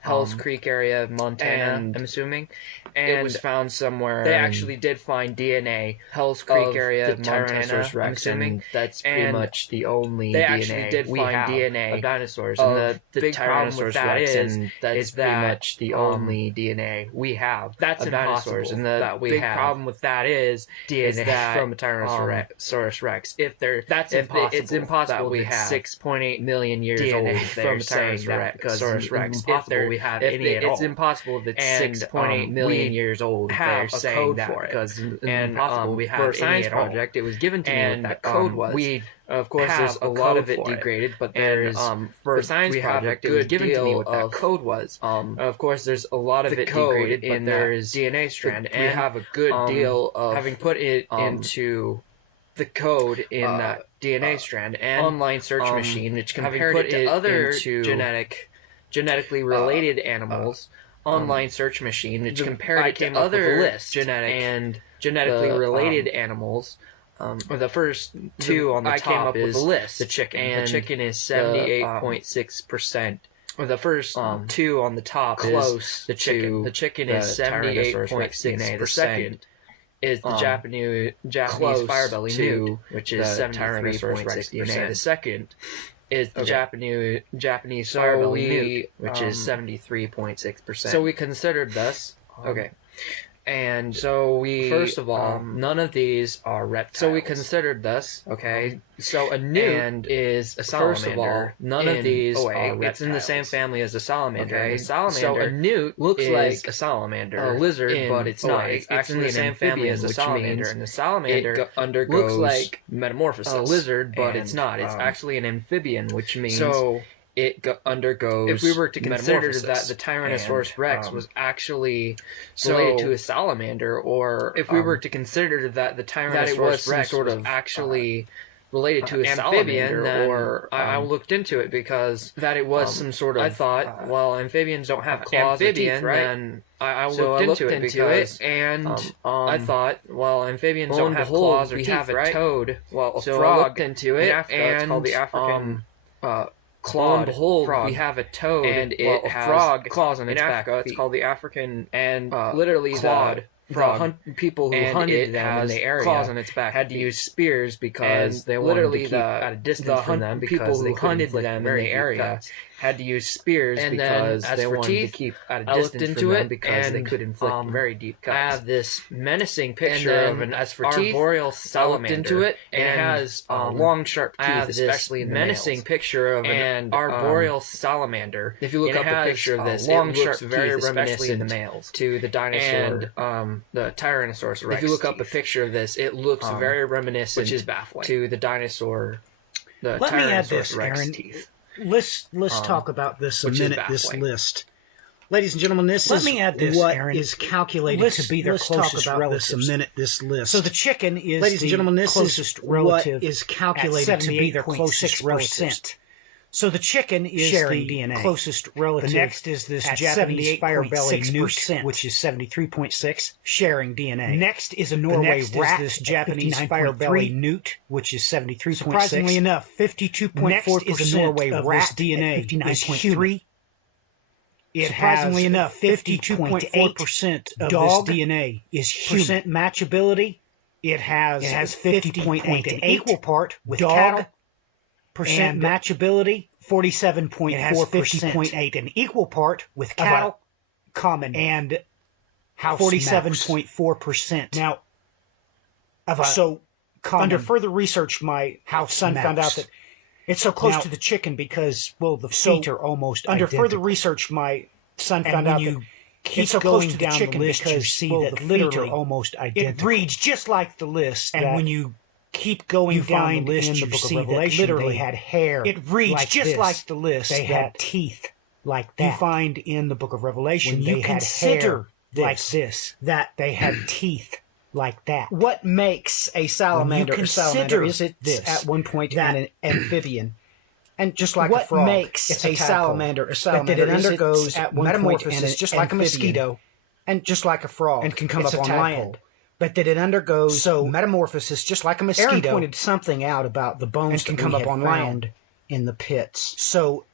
Hell's Creek area of Montana, I'm assuming. And it was found somewhere. They actually did find DNA. Hell's Creek area of Montana, Rex, I'm assuming. That's pretty much the only DNA. They actually did find DNA of dinosaurs. And the big problem with that is pretty much the only DNA we have. That's impossible. And the big problem with that is DNA from a Tyrannosaurus Rex. That's impossible. It's impossible that we have 6.8 million years old from a Tyrannosaurus Rex. We have any at all. It's impossible that 6.8 million years old they're saying that because it's impossible we have for a science project. It was given to me what that code was. Of course, there's a lot of it degraded, but there's for a science project, it was given to me what that code was. Of course, there's a lot of it degraded, but there's DNA strand, and we have a good deal of having put it into the code in that DNA strand and online search machine, which compared it to other genetically related animals online search machine, which compared it to other lists genetically related animals. The first two on the top is the chicken. And the chicken is 78.6%. The first two on the top is the chicken. The chicken is 78.6%. The second is the Japanese firebelly newt, which is 73.6%. The second is the Japanese firebelly newt, which is 73.6%. So we considered this. Okay. And so we, first of all, none of these are reptiles. So we considered this, okay? So a newt is a salamander. First of all, none of these are reptiles. It's in the same family as a salamander. Okay? A salamander, so a newt looks like a salamander, a lizard, but it's not. It's actually in the same family as a salamander. And the salamander undergoes looks like metamorphosis. A lizard, but it's not. It's actually an amphibian, which means it undergoes. If we were to consider that the Tyrannosaurus Rex was actually related to a salamander, or if we were to consider that the Tyrannosaurus Rex was actually related to a salamander, or I looked into it because that it was some sort of. I thought, well, amphibians don't have claws or teeth, right? And I looked into it because, and I thought, well, amphibians don't have claws or teeth, right? We have a toad, well, a frog. I looked into it, and it's called the African. Clawed frog. We have a toad, and it has frog claws on its back. It's called the African, and literally clawed frog. People who hunted them in the area claws on its back had to use spears because they literally at a distance from them because they hunted them in the area had to use spears because they wanted to keep at a distance from them because they could inflict very deep cuts. I have this menacing picture of an arboreal salamander. I looked into it, and it has long, sharp teeth, especially in the menacing picture of an arboreal salamander. If you look up a picture of this, long, sharp teeth, very reminiscent in the males to the dinosaur, and the Tyrannosaurus Rex. If you look up a picture of this, it looks very reminiscent, which is baffling, to the dinosaur, the Tyrannosaurus Rex teeth. Let's talk about this a minute, this list. Ladies and gentlemen, this is what is calculated to be their closest relatives. This list. So the chicken is the closest relative. What is calculated to be their closest relatives. So the chicken is sharing the DNA. Closest relative. The next is this Japanese firebelly newt, which is 73.6, sharing DNA. Next is a Norway rat, this Japanese firebelly newt, which is 73.6. Surprisingly enough, 52.4% of this DNA is human. Surprisingly enough, 52.4% of this DNA is human. Percent matchability, it has 50.8, an equal part with cattle. Percent matchability, 47.4%. 50.8, an equal part with cattle, common, and 47.4%. Now, under further research, my son found out that it's so close to the chicken because, well, the feet are almost identical. Under further research, my son found out that it's so close to the chicken because you see that the feet are almost identical. It reads just like the list, and when you keep going down the list, in the book of Revelation, literally had hair. It reads like just like the list. They had teeth like that. You find in the book of Revelation, when you consider like this, that they had teeth like that. What makes a salamander a salamander? Is it this at one point an amphibian? And just like a frog, makes it's a salamander a salamander? That it undergoes at one metamorphosis just like a mosquito, and just like a frog, and can come up on land. But that it undergoes metamorphosis just like a mosquito. Aaron pointed something out about the bones that can come up on land in the pits. So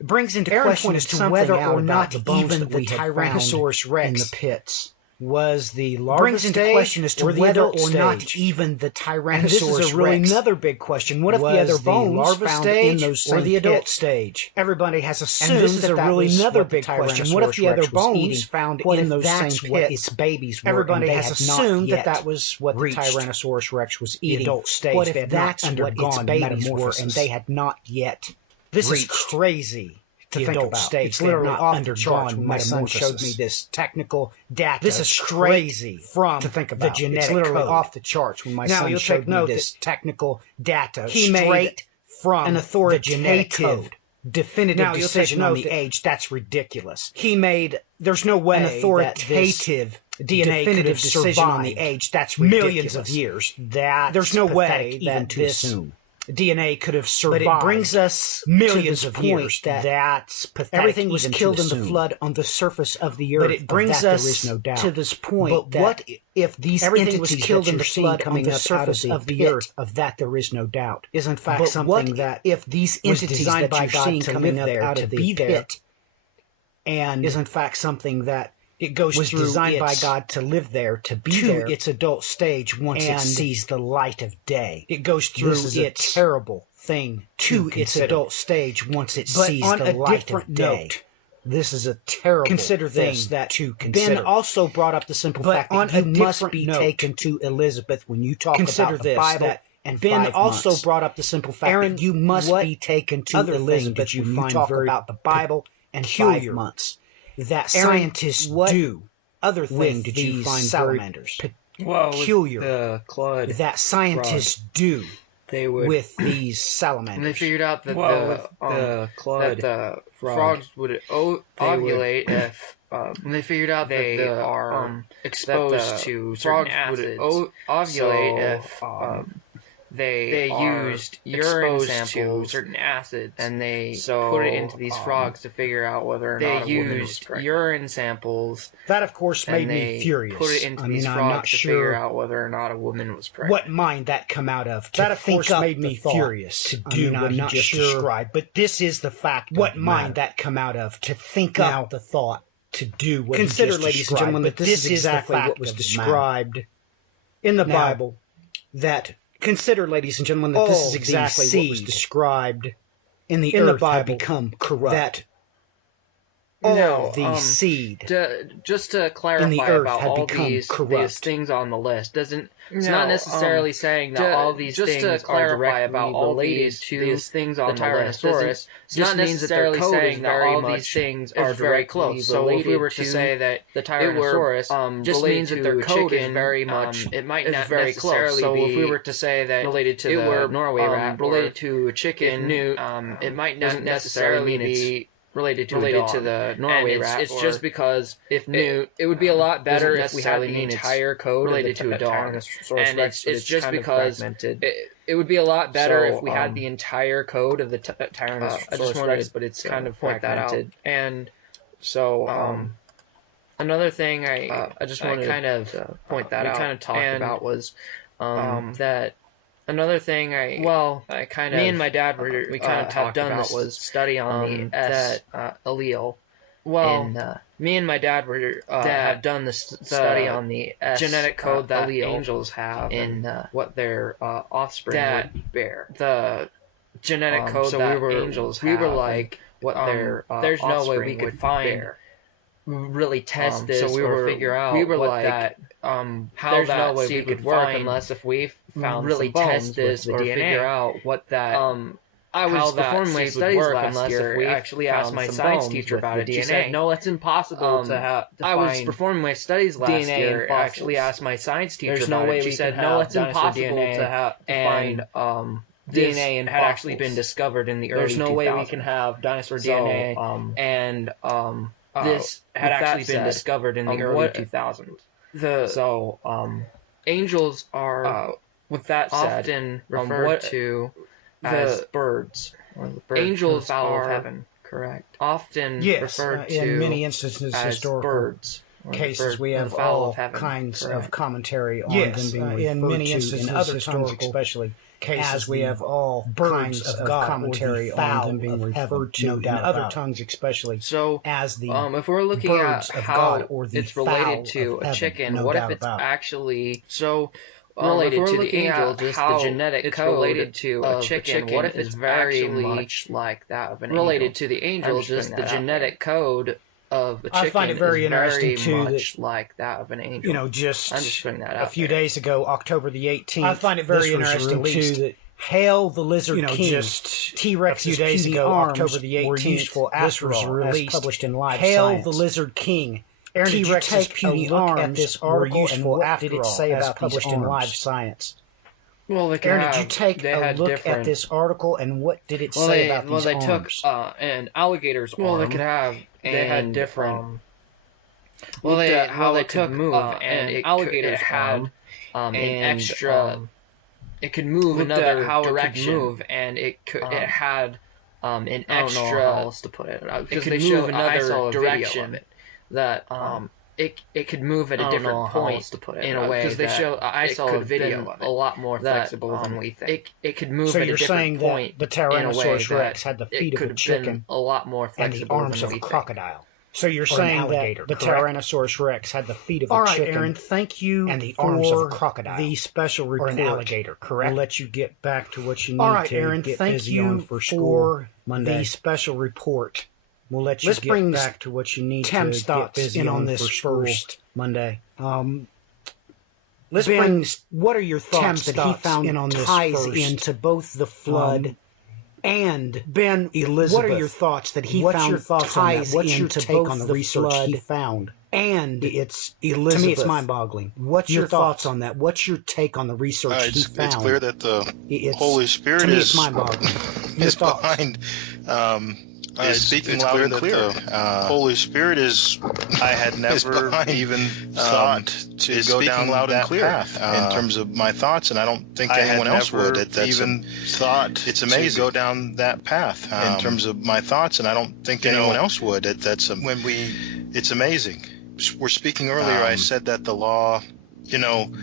it brings into question as to whether or not even the Tyrannosaurus Rex in the pits was the larva stage, as to whether or not even the Tyrannosaurus Rex. This is really another big question. What if the other bones found in those same or the adult stage? Everybody has assumed this is a really another big question. What if the other bones found in those same pits? What its babies were? Everybody has assumed that was what the Tyrannosaurus Rex was eating. The adult stage. What if that's what its babies were and they had not yet reached? This is crazy to think about. It's literally off the charts. When my son showed me this technical data. This is crazy from to think about. The genetic it's literally code. Off the charts. When my son showed me this technical data, he made from an authoritative definitive decision on the age. That's ridiculous. He made. There's no way an authoritative DNA definitive decision on the age. That's ridiculous. Millions of years. That there's no way even to assume. DNA could have survived. But it brings us millions of years. That's pathetic. Everything was killed in the flood on the surface of the earth. But it brings us to this point. But what if these everything was killed in the flood coming on the surface of the earth? Of that there is no doubt. Is in fact something that if these entities that you're seeing coming up out of the pit, and is in fact something that it goes was through designed by God to live there, to be there, its adult stage once it sees the light of day. It goes through its terrible thing to its adult stage once it sees the light of day. This is a terrible thing that to consider. Ben also brought up the simple fact that you must be taken to Elizabeth when you talk about the Bible. And Ben also brought up the simple fact that you must be taken to Elizabeth when you talk about the Bible and 5 months. That scientists do other thing did you find salamanders peculiar that scientists do with these salamanders. And they figured out that the frogs would ovulate if and they figured out that they are exposed to certain acids. Ovulate if they used urine samples to certain acids, and they put it into these frogs to figure out whether or not a woman was pregnant. They used urine samples. That, of course, made me furious. Put it into these frogs to figure out whether or not a woman was pregnant. What mind that come out of? That, of course, made me furious to do what he just described. But this is the fact. What mind that come out of to think up the thought to do what he just described. Consider, ladies and gentlemen, that this is exactly what was described in the Bible. That consider, ladies and gentlemen, that this is exactly what was described in the earth Bible, have become corrupt. That the seed just to clarify about all these things on the list, it's not necessarily saying that all these things are directly related to these things on the Tyrannosaurus. It's not necessarily saying that all these things are very close. So if we were to say that the Tyrannosaurus just means that their code is very much, it might not very close. So if we were to say that related to the Norway rat, related to a chicken, it might not necessarily be related to the Norway rat. It's just because if Newt, it would be a lot better if we had the entire code related to a dog. And it's just because it would be a lot better if we had the entire code of the Tyrannosaurus Rex, but it's kind of point that out. And so another thing I just wanted to kind of point that out. We kind of talked about was that. Another thing me and my dad we kind of talked about was study on the S allele. Well, me and my dad have done the study on the S genetic code that angels have in what their offspring would bear. The genetic code that angels have. We were like, what their there's no way we could find. Really test this or figure out how that seed could work unless if we found really test this or figure out what that I was performing my studies last year. I actually asked my science teacher about it. She said, "No, it's impossible to I was performing my studies last year. I actually asked my science teacher about it. She said, "No, it's impossible to find DNA and had actually been discovered in the early 2000s. There's no way we can have dinosaur DNA and this had actually been discovered in the early 2000s. Angels are, with that said, often referred to as birds. Angels are of heaven, correct? Often referred to in many instances as birds. Cases we have all kinds of commentary on them being referred in many instances, in other tongues especially. Cases we have all kinds of commentary on them being referred to in other tongues especially. So as the if we're looking at how it's related to a chicken, what if it's actually related to the angel, just the genetic code related to a chicken? What if it's very much like that of an angel? Related to the angel, just the genetic code of a chicken. I find it very interesting too that, like that of an angel. You know, I'm just putting that out a few days ago, October the 18th. I find it very interesting too that Hail the Lizard King. Just T-Rex. A few days ago, October the 18th. This was released, published in Live Hail Science. The Lizard King. T-Rex's puny arms at this article, and what did it say about published in Live Science? Well, Aaron, did you take a look at this article, and what did it say about these arms? Well, they took an alligator's arm. Well, they could have. They had different. How they took move, and alligators had an extra it could move another direction, and it had an extra. I don't know how else to put it. It could move another direction that it could move at a different point in a way that I saw a video of it a lot more flexible than we think. It could move at a different point the Tyrannosaurus Rex had the feet of a chicken a lot more flexible and the arms of a crocodile. So you're saying that the Tyrannosaurus Rex had the feet of a chicken. All right, Aaron, thank you and the arms of a crocodile. The special report. Or an alligator, correct? We'll let you get back to what you need. All right, Aaron, thank you for school Monday. The special report. We'll let you get back to what you need to get busy in on this first Monday. Let's bring. What are your thoughts that he found in on this ties into both the flood and Ben Elizabeth? What are your thoughts that he found ties into both on the research he found and it's Elizabeth? To me, it's mind-boggling. What's your thoughts on that? What's your take on the research he found? It's clear that the Holy Spirit is behind. Speaking loud and clear. Holy Spirit is. I had never even thought to go down loud and clear path in terms of my thoughts, and I don't think anyone else would. It's amazing to go down that path in terms of my thoughts, and I don't think anyone else would. It's amazing. We're speaking earlier. I said that the law,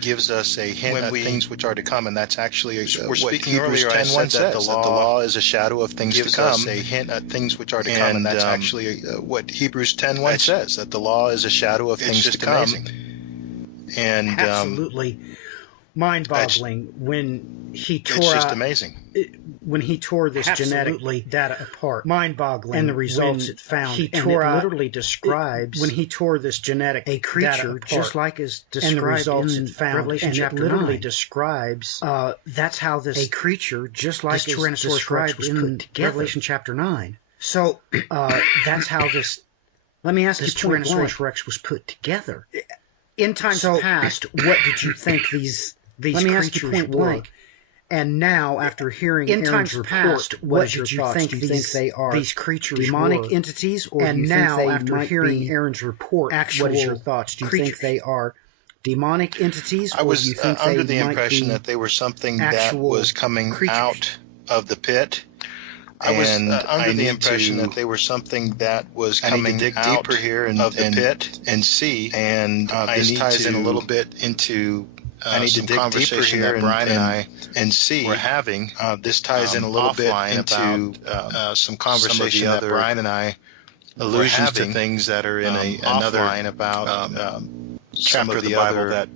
gives us a hint at things which are to come, and that's actually we're speaking earlier. I said that the law is a shadow of things to come. Gives us a hint at things which are to come, and that's actually what Hebrews 10:1 says, that the law is a shadow of things to come. And absolutely mind-boggling when he tore. It's just amazing. When he tore this genetic data apart, mind-boggling, and the results it found. He tore and it literally describes when he tore this genetic a creature just like is described and the results in it found. Revelation chapter 9. Literally describes that's how this a creature just like this Tyrannosaurus Rex was put together. Revelation chapter 9. So that's how this. Let me ask you, Tyrannosaurus Rex was put together. In times past, what did you think these creatures were? And now, after hearing Aaron's report, what did you think they are? These creatures demonic entities, or and do you now, think they after hearing Aaron's report, what is your thoughts? Do you think they are demonic entities? I was under the impression that they were something that was coming out of the pit. I was under the impression that they were something that was coming out deeper here of the pit and see. And this ties in a little bit into. I need to dig deeper here, that Brian and I we're having. This ties in a little bit into some conversation that Brian and I allusions to things that are in another line about chapter of the Bible that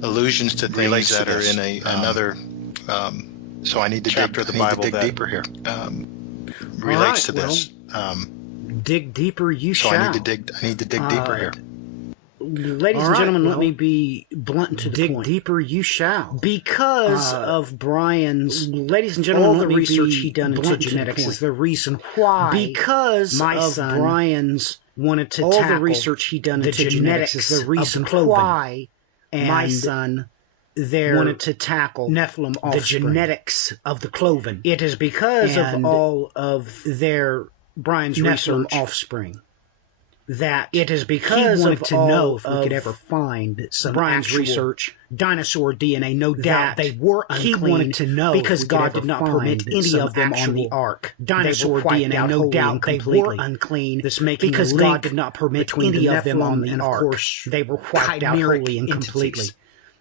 allusions to things that are in another. So I need to dig the Bible dig deeper here. Relates to this. Dig deeper, you shall. So I need to dig deeper here. Ladies and gentlemen, let me be blunt to the point. Dig deeper, you shall. Because of Brian's, ladies and gentlemen, all the research he done into genetics is the reason why. Because of Brian's wanted to tackle all the research he done into genetics is the reason why. And my son wanted to tackle Nephilim offspring, the genetics of the cloven. It is because of all of Brian's Nephilim research that it is because he wanted to know if we could ever find some Brian's research dinosaur DNA. No doubt they were unclean. He wanted to know because God did not permit any of them on the ark. Dinosaur DNA, no doubt they were unclean. This making because God did not permit any of them on the ark. Of course, they were wiped out wholly and completely.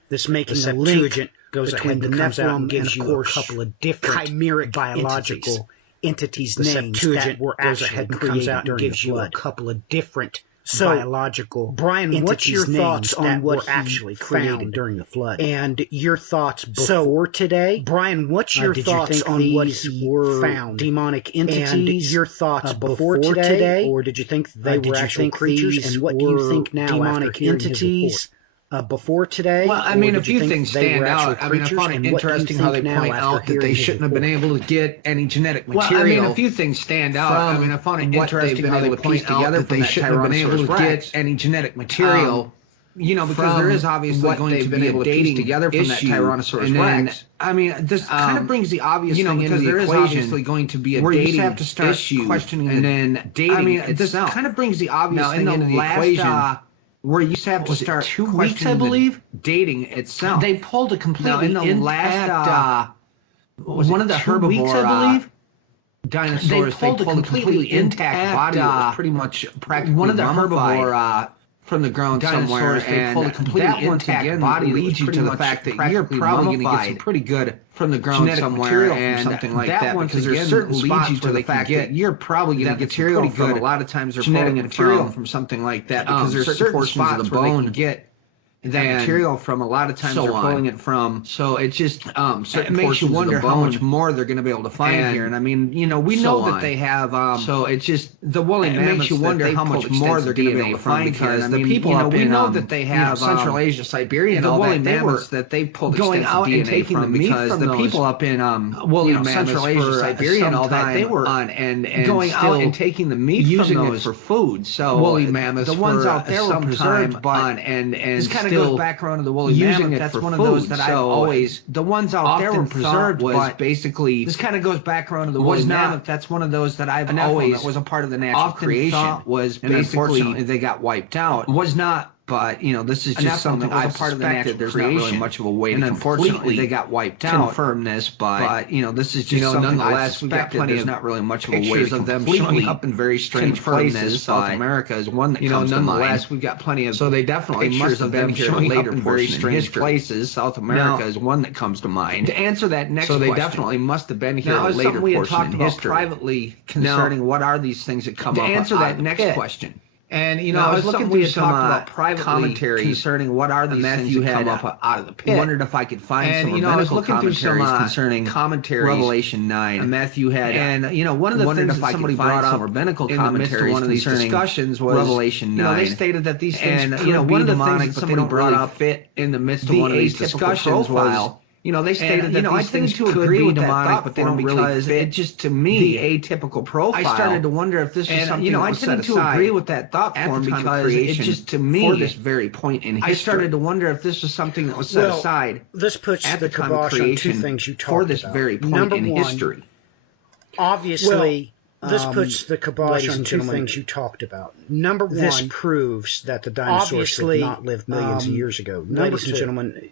This making the link goes ahead and comes out and gives you a couple of different chimeric biological entities' names that were actually created and gives you a couple of different biological Brian, what's your thoughts on what actually created during the flood? And your thoughts before today? Brian, what's your thoughts on what were found? Demonic entities? And your thoughts before today? Or did you think they were actual creatures? And what do you think now demonic entities? Before today? Well, I mean, a few things stand out. I mean, I find it interesting how they point out that they shouldn't have been able to get any genetic material. Well, I mean, a few things stand out. I mean, I find it interesting how they point out that they shouldn't have been able to get any genetic material. Because there is obviously going to be a dating together from that Tyrannosaurus Rex. I mean, this kind of brings the obvious thing into the equation. There is obviously going to be a dating have to start issue, questioning and then dating. I mean, this kind of brings the obvious thing into the equation. where you have to start 2 weeks, I believe, dating itself. They pulled a completely now, in the last one of the herbivore, I believe, dinosaurs, they pulled a completely intact body that was pretty much practically one of the mummified herbivore from the ground somewhere, they pulled a completely intact body leads you to the fact that you're probably going to get some pretty good from the ground somewhere and something like that, because there's certain spots where the fact that you're probably going to get material pretty from good. A lot of times they're genetic pulling material from something like that, because there's certain portions spots of the where they bone can get that and material from. A lot of times so they're on. pulling it from. So it just certain it makes you portions of wonder the how much bone more they're going to be able to find and here. And I mean, we so know on. that they have. So it's just the woolly it mammoths. makes you wonder that how much pulled more they're going to be able to find, because the people up we in know that they have Central Asia, Siberia, and the all woolly that. They mammoths were that they pulled going extensive out DNA and taking from, the meat because from the those people up in woolly Central mammoths Asia, for Siberia, and all that, they were on and going still out and taking the meat using from it those for food. So woolly mammoths, the ones for out there were some preserved, time but on and this kind of still goes back around to the woolly using mammoth. it That's for one of food. those that I've So always the ones out there were often preserved, was but basically this kind of goes back around to the was woolly not mammoth. That's one of those that I've enough always that was a part of the natural often creation. thought was And basically unfortunately, they got wiped out. was not. But this is Enough just something that was a I've part of the suspected. natural There's not really creation. much of a way And to unfortunately, completely they got wiped out. confirm this, but this is just something nonetheless, I've we got suspected. plenty There's of not really much of a way to pictures of them completely showing up in very strange confirm places. this. South But, America is one that comes to nonetheless, mind. we've got plenty of So they definitely pictures must of have them been here showing later up in very portion in strange history. places. South America Now, is one that comes to mind. To answer that next so they question, definitely must have been here now, a it's later something we had portion talked in about history. privately Concerning what are these things that come to up answer out that of the next pit. question. And Now, I was it's looking something through we had some talked about privately commentary concerning what are these things Matthew that come had, up out of the pit. wondered if I could find And some I was rabbinical looking through some commentaries concerning commentaries, Revelation 9. Matthew had, And one of the wondered things if that I somebody could brought find some up rabbinical in the midst of commentaries one of these concerning discussions was Revelation 9. they stated that these things could one be of the demonic, things that but somebody they don't brought really up fit in the midst of the one of these atypical discussions profile. they stated that I these tend things to could agree be with that demonic, thought but they don't form really because fit it just to me the atypical profile. I started to wonder if this was something that I was tended set to agree aside with that thought at form the time of because creation it just to me for this very point in history. I started to wonder if this was something that was set Well, aside This puts at the the time of kibosh on two creation things you talked for this about. very point Number in one, history. Obviously, this puts the kibosh ladies on and two gentlemen, things you talked about. Number one, this proves that the dinosaurs did not live millions of years ago. Number ladies and two, gentlemen,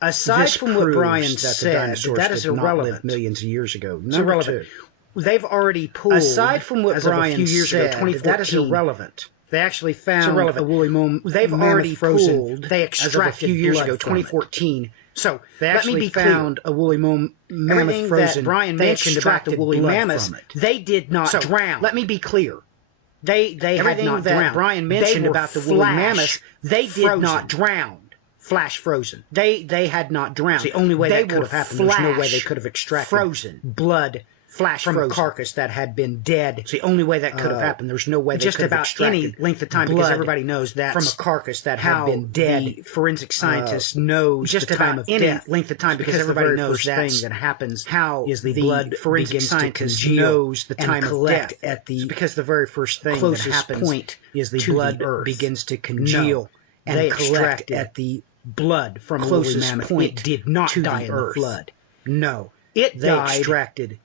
aside this from what proves Brian that the said, dinosaurs that is did not irrelevant. live Millions of years ago. It's Number irrelevant. two, they've already pulled. Aside from what Brian a few years said, ago, 2014, that is irrelevant. They actually found irrelevant. a woolly They've mammoth already frozen. pulled They as of a extracted few years blood ago, from it. 2014. So They let actually me be found clear. A woolly mammoth Everything frozen. that Brian They mentioned about the extracted woolly blood mammoths, from it. They did not So, drown. let me be clear. They had Everything not that drowned. Brian They mentioned were about the woolly mammoths, They did frozen. not drown. Flash frozen. They had not drowned. It's the only way they that could have happened. There's There's no way they could have extracted frozen blood from frozen. a carcass that had been dead. It's the only way that could have happened. There's no way they Just could have about extracted any length of time, blood because everybody knows that from a carcass that had how been dead. the forensic scientist knows just the time about of any death. length of time, because the everybody very knows first that thing that happens how is the the blood forensic begins to scientist congeal knows the and time of collect death. at the It's because the very first thing that closest happens point is the to blood the earth begins to congeal No, and they collect extracted at the blood from a closest woolly mammoth. point It did not to die the in earth. the flood. No, It they died extracted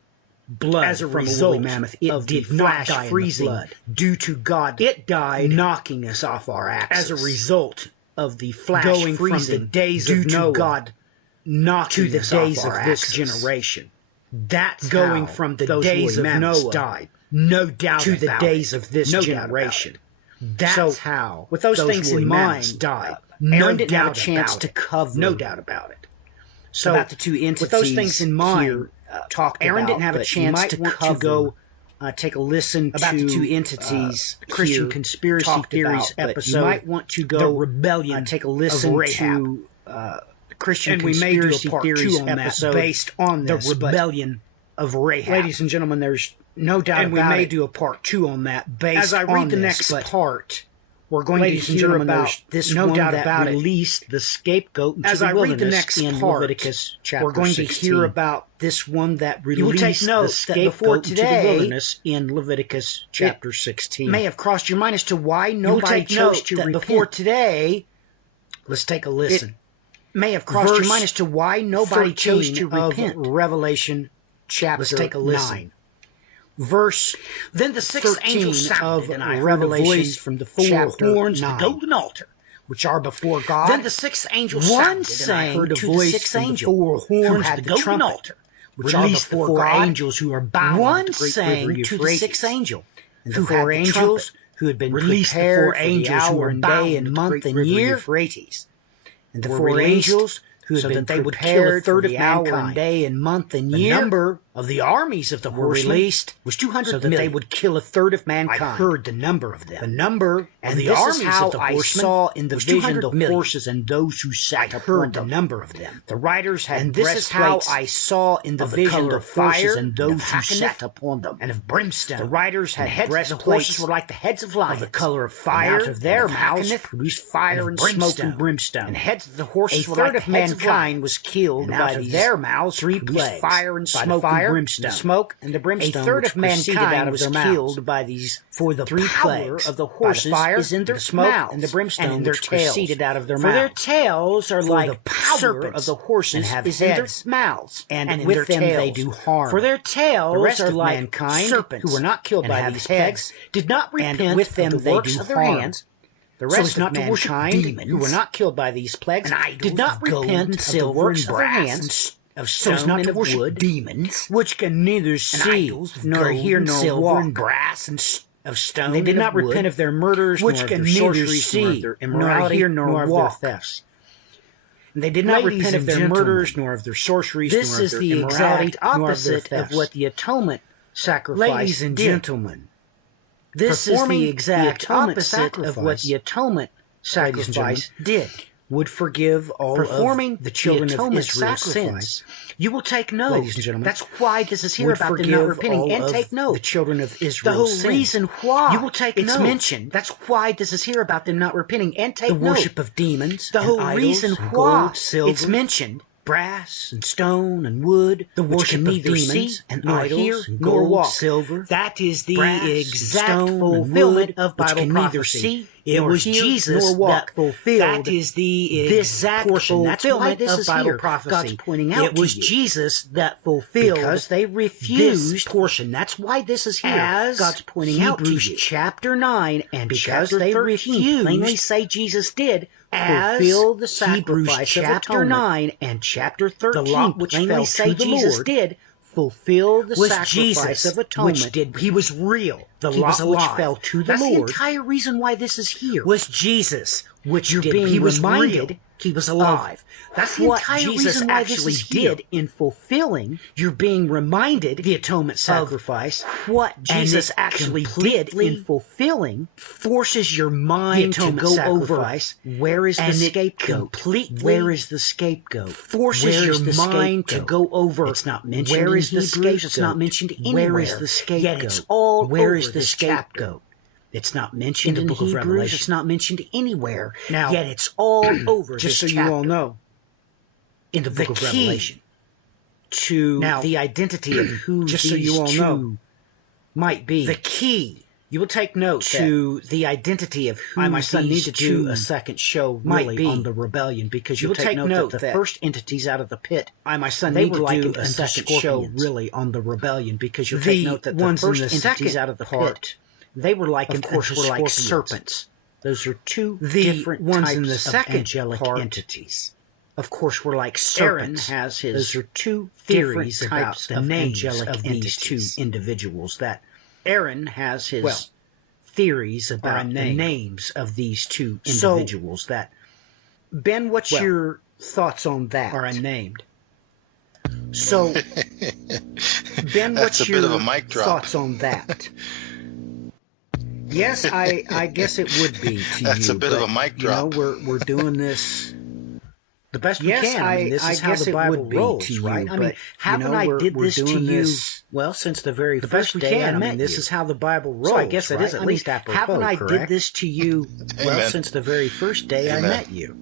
blood as a from result a woolly mammoth. It of did the not flash die freezing in the flood due to God. It died knocking us off our axis as a result of the flash going freezing from the days due of to Noah God knocking to the us days off of our this axis. generation. That's Going how from the those days woolly of mammoths Noah died. No doubt to the about days it. of this No doubt generation. about it. That's So, how. with those things in woolly mammoths mind, died. no Aaron didn't have a doubt chance about to it. cover. No doubt about it. So about the two entities with those things in mind, here, talked Aaron about, didn't have a but you chance might to want cover to go take a listen about to the two entities Christian here conspiracy talked theories about, but episode. you might want to go the rebellion. take a listen of Rahab. to Christian And we may do a conspiracy part theories 2 on that episode based on this, the but rebellion of Rahab. ladies and gentlemen, there's no doubt and about we may it. do a part 2 on that based As I read on the this, next but part, we're going ladies to and hear gentlemen, about there's this no one doubt that about it. released the scapegoat into As the I read the wilderness next in part, Leviticus chapter we're going 16. to hear about this one that You will released take note the that scapegoat before into the today, wilderness in Leviticus chapter 16. may have crossed your mind as to why You will nobody take chose note to that repent. before today. Let's take a listen. May have crossed your Verse mind as to why nobody chose to 13 of repent. Revelation chapter Let's take a listen. 9. verse Then the sixth angel sounded, and I heard a voice from the four horns of the golden altar, which are before God. Then the sixth angel sounded, and I heard a voice from the four horns of the golden altar, which are released the before four God. angels who are bound One with the great sang river to the Euphrates, sixth angel, and the who four had the angels trumpet, who had been released the prepared four for the angels who hour were and bound day with and the month great and river year, Euphrates, and the were four released, angels who so had been that they would kill a prepared third for of the hour and mankind. day and month and The year. number of the armies of the were horsemen released was 200 so that million. they would kill a third of mankind. I heard the number of them. The number And of the this armies is how of the I horsemen saw in the was vision 200 the million. horses and those who sat I upon heard the them. number of them. The riders had And this is how breastplates I saw in the of the vision color the of horses fire and and those of who Hakaneth sat upon them. and of brimstone. The riders And had heads of the breastplates horses were like the heads of lions, of the color of and fire, out of their and of mouths Hakaneth produced fire and smoke brimstone. and brimstone. And heads of the horses A were third like of the heads of mankind lions. was killed And by out of these their mouths three produced plagues, fire and by the smoke fire, and brimstone. the smoke and the brimstone. A third which of mankind proceeded was out of their mouths. killed by these For the three power plagues of the by horses the fire, is in their the smoke, mouths, and the brimstone and in their which tails. proceeded out of their For their mouths. tails are For like the power serpents of the horses and have is in their heads, mouths, and in with their them tails. they do harm. For their tails The rest are of like mankind serpents who were not killed and by have these heads, plagues did not repent and with them of the they works do of their harm. hands. The So rest as not of to worship mankind demons who were not killed by these plagues and idols did not of gold repent and of the silver works and of their brass hands, and of so as stone not and to of worship wood, demons, which can neither and see idols of nor gold hear and nor silver walk. and brass and of stone. They did and not of wood, repent of their murders, which nor of can their neither sorceries, nor of see their nor immorality, hear nor of walk. their thefts. And they did not Ladies repent of and their gentlemen, murders, nor of their sorceries, This nor of is their the immorality, exact nor of their opposite of thefts. what the atonement sacrifice Ladies and did. gentlemen, This is performing the exact atonement opposite of what sacrifice, the atonement ladies and gentlemen, sacrifice did. would forgive all Performing of the children of atonement Israel's sacrifice. sins. You will take note. Ladies and gentlemen, That's why this is here would about them forgive not repenting. all And of take note. the children of The Israel's whole sins. reason why You will take it's note. mentioned. That's why this is here about them not repenting. And take the note. worship of demons, The and whole idols, reason and why gold, silver, it's mentioned. Brass and stone and wood, the which worship can of neither demons, see and nor idols, hear and nor gold, walk. silver. That is the brass, exact stone, and fulfillment wood, of which Bible can neither prophecy. see It nor was hear Jesus nor walk. that fulfilled That is the exact portion. That's why fulfillment this of is Bible here. prophecy. God's pointing out It was to you. Jesus that fulfilled Because they this refused portion. That's why this is here. as God's pointing out to Hebrews you. chapter 9 and Because chapter they 13 refused plainly say Jesus did as fulfill the Hebrews sacrifice chapter of atonement. 9 and chapter 13, The law which plainly fell say to the Jesus Lord, did fulfill the was sacrifice Jesus, of atonement. which he was real. The He lot was which alive. fell to the That's Lord the entire reason why this is here. was Jesus, which You're did. being He was reminded real. He was alive. That's the what entire Jesus reason why this actually is here. did in fulfilling You're being reminded the atonement sacrifice. what Jesus it actually did completely in fulfilling forces your mind to atonement go sacrifice, over where is the and it scapegoat? completely Where is the scapegoat? forces Where your is the mind to scapegoat? go over. It's not mentioned Where in is the Hebrews. scapegoat? It's not mentioned anywhere. Where is the scapegoat? Yet it's all Where over is the this scapegoat? chapter. It's not mentioned In in the book of Hebrews. Revelation. It's not mentioned anywhere. Now, Yet it's all over just this so chapter. you all know, in the book the of key Revelation to Now, the identity of who just so these you all two know, might be. the key. You will take note to the identity of who I, my son, these need to two do a second show might really be. on the rebellion, because You you'll will take note that the that first entities out of the pit, my son, they need were to likened do a unto second show scorpions. really on the rebellion, because you'll The take note that the ones in first the entities second out of the part, pit, they were likened, of course, unto were like scorpions. serpents. Those are two The different ones types in the of second angelic part, entities. Of course, we're like Aaron serpents. has his Those are two theories different about types the of names angelic of these two entities. individuals. That Aaron has his well, theories about the unnamed. names of these two So, individuals. That Ben, what's well, your thoughts on that? are unnamed. So, Ben, That's what's a bit your of a mic drop. thoughts on that? Yes, I guess it would be to That's you. a bit of but, a mic You know, drop. we're doing this the best Yes, we can. I mean, this I is how guess the it Bible would be rolls, to you, right? I but, mean, haven't you know, I we're, did we're this to doing you this, well, since the very the first best we day. can. I mean, met this you. is how the Bible rolls. So I guess it right? is at I mean, least apropos, haven't I correct? did this to you? Well, Amen. since the very first day I Amen. met you.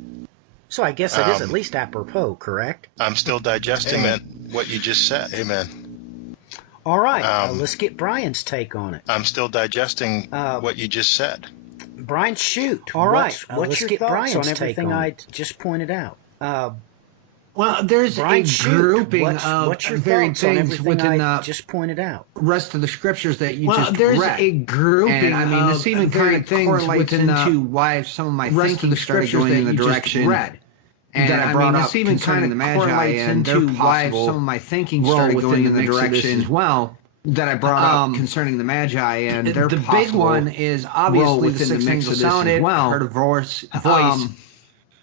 So I guess it is at Um, least apropos, correct? I'm still digesting Amen. what you just said. Amen. All right, let's get Brian's take on it. I'm still digesting Uh, what you just said. Brian, shoot. All right, What's let's your get thoughts Brian's on take everything on I it. just pointed out? Well, there's Brian, a grouping what's your varied things within the just pointed out. Rest of the scriptures that you just read. Well, there's a grouping. And, this even kind of correlates into why some of my thinking started going in the direction read. And that I brought up even kind of correlates into why some of my thinking started going in the direction as well. That I brought up concerning the Magi and their the big one is obviously the sixth angel sounded. Well, heard a voice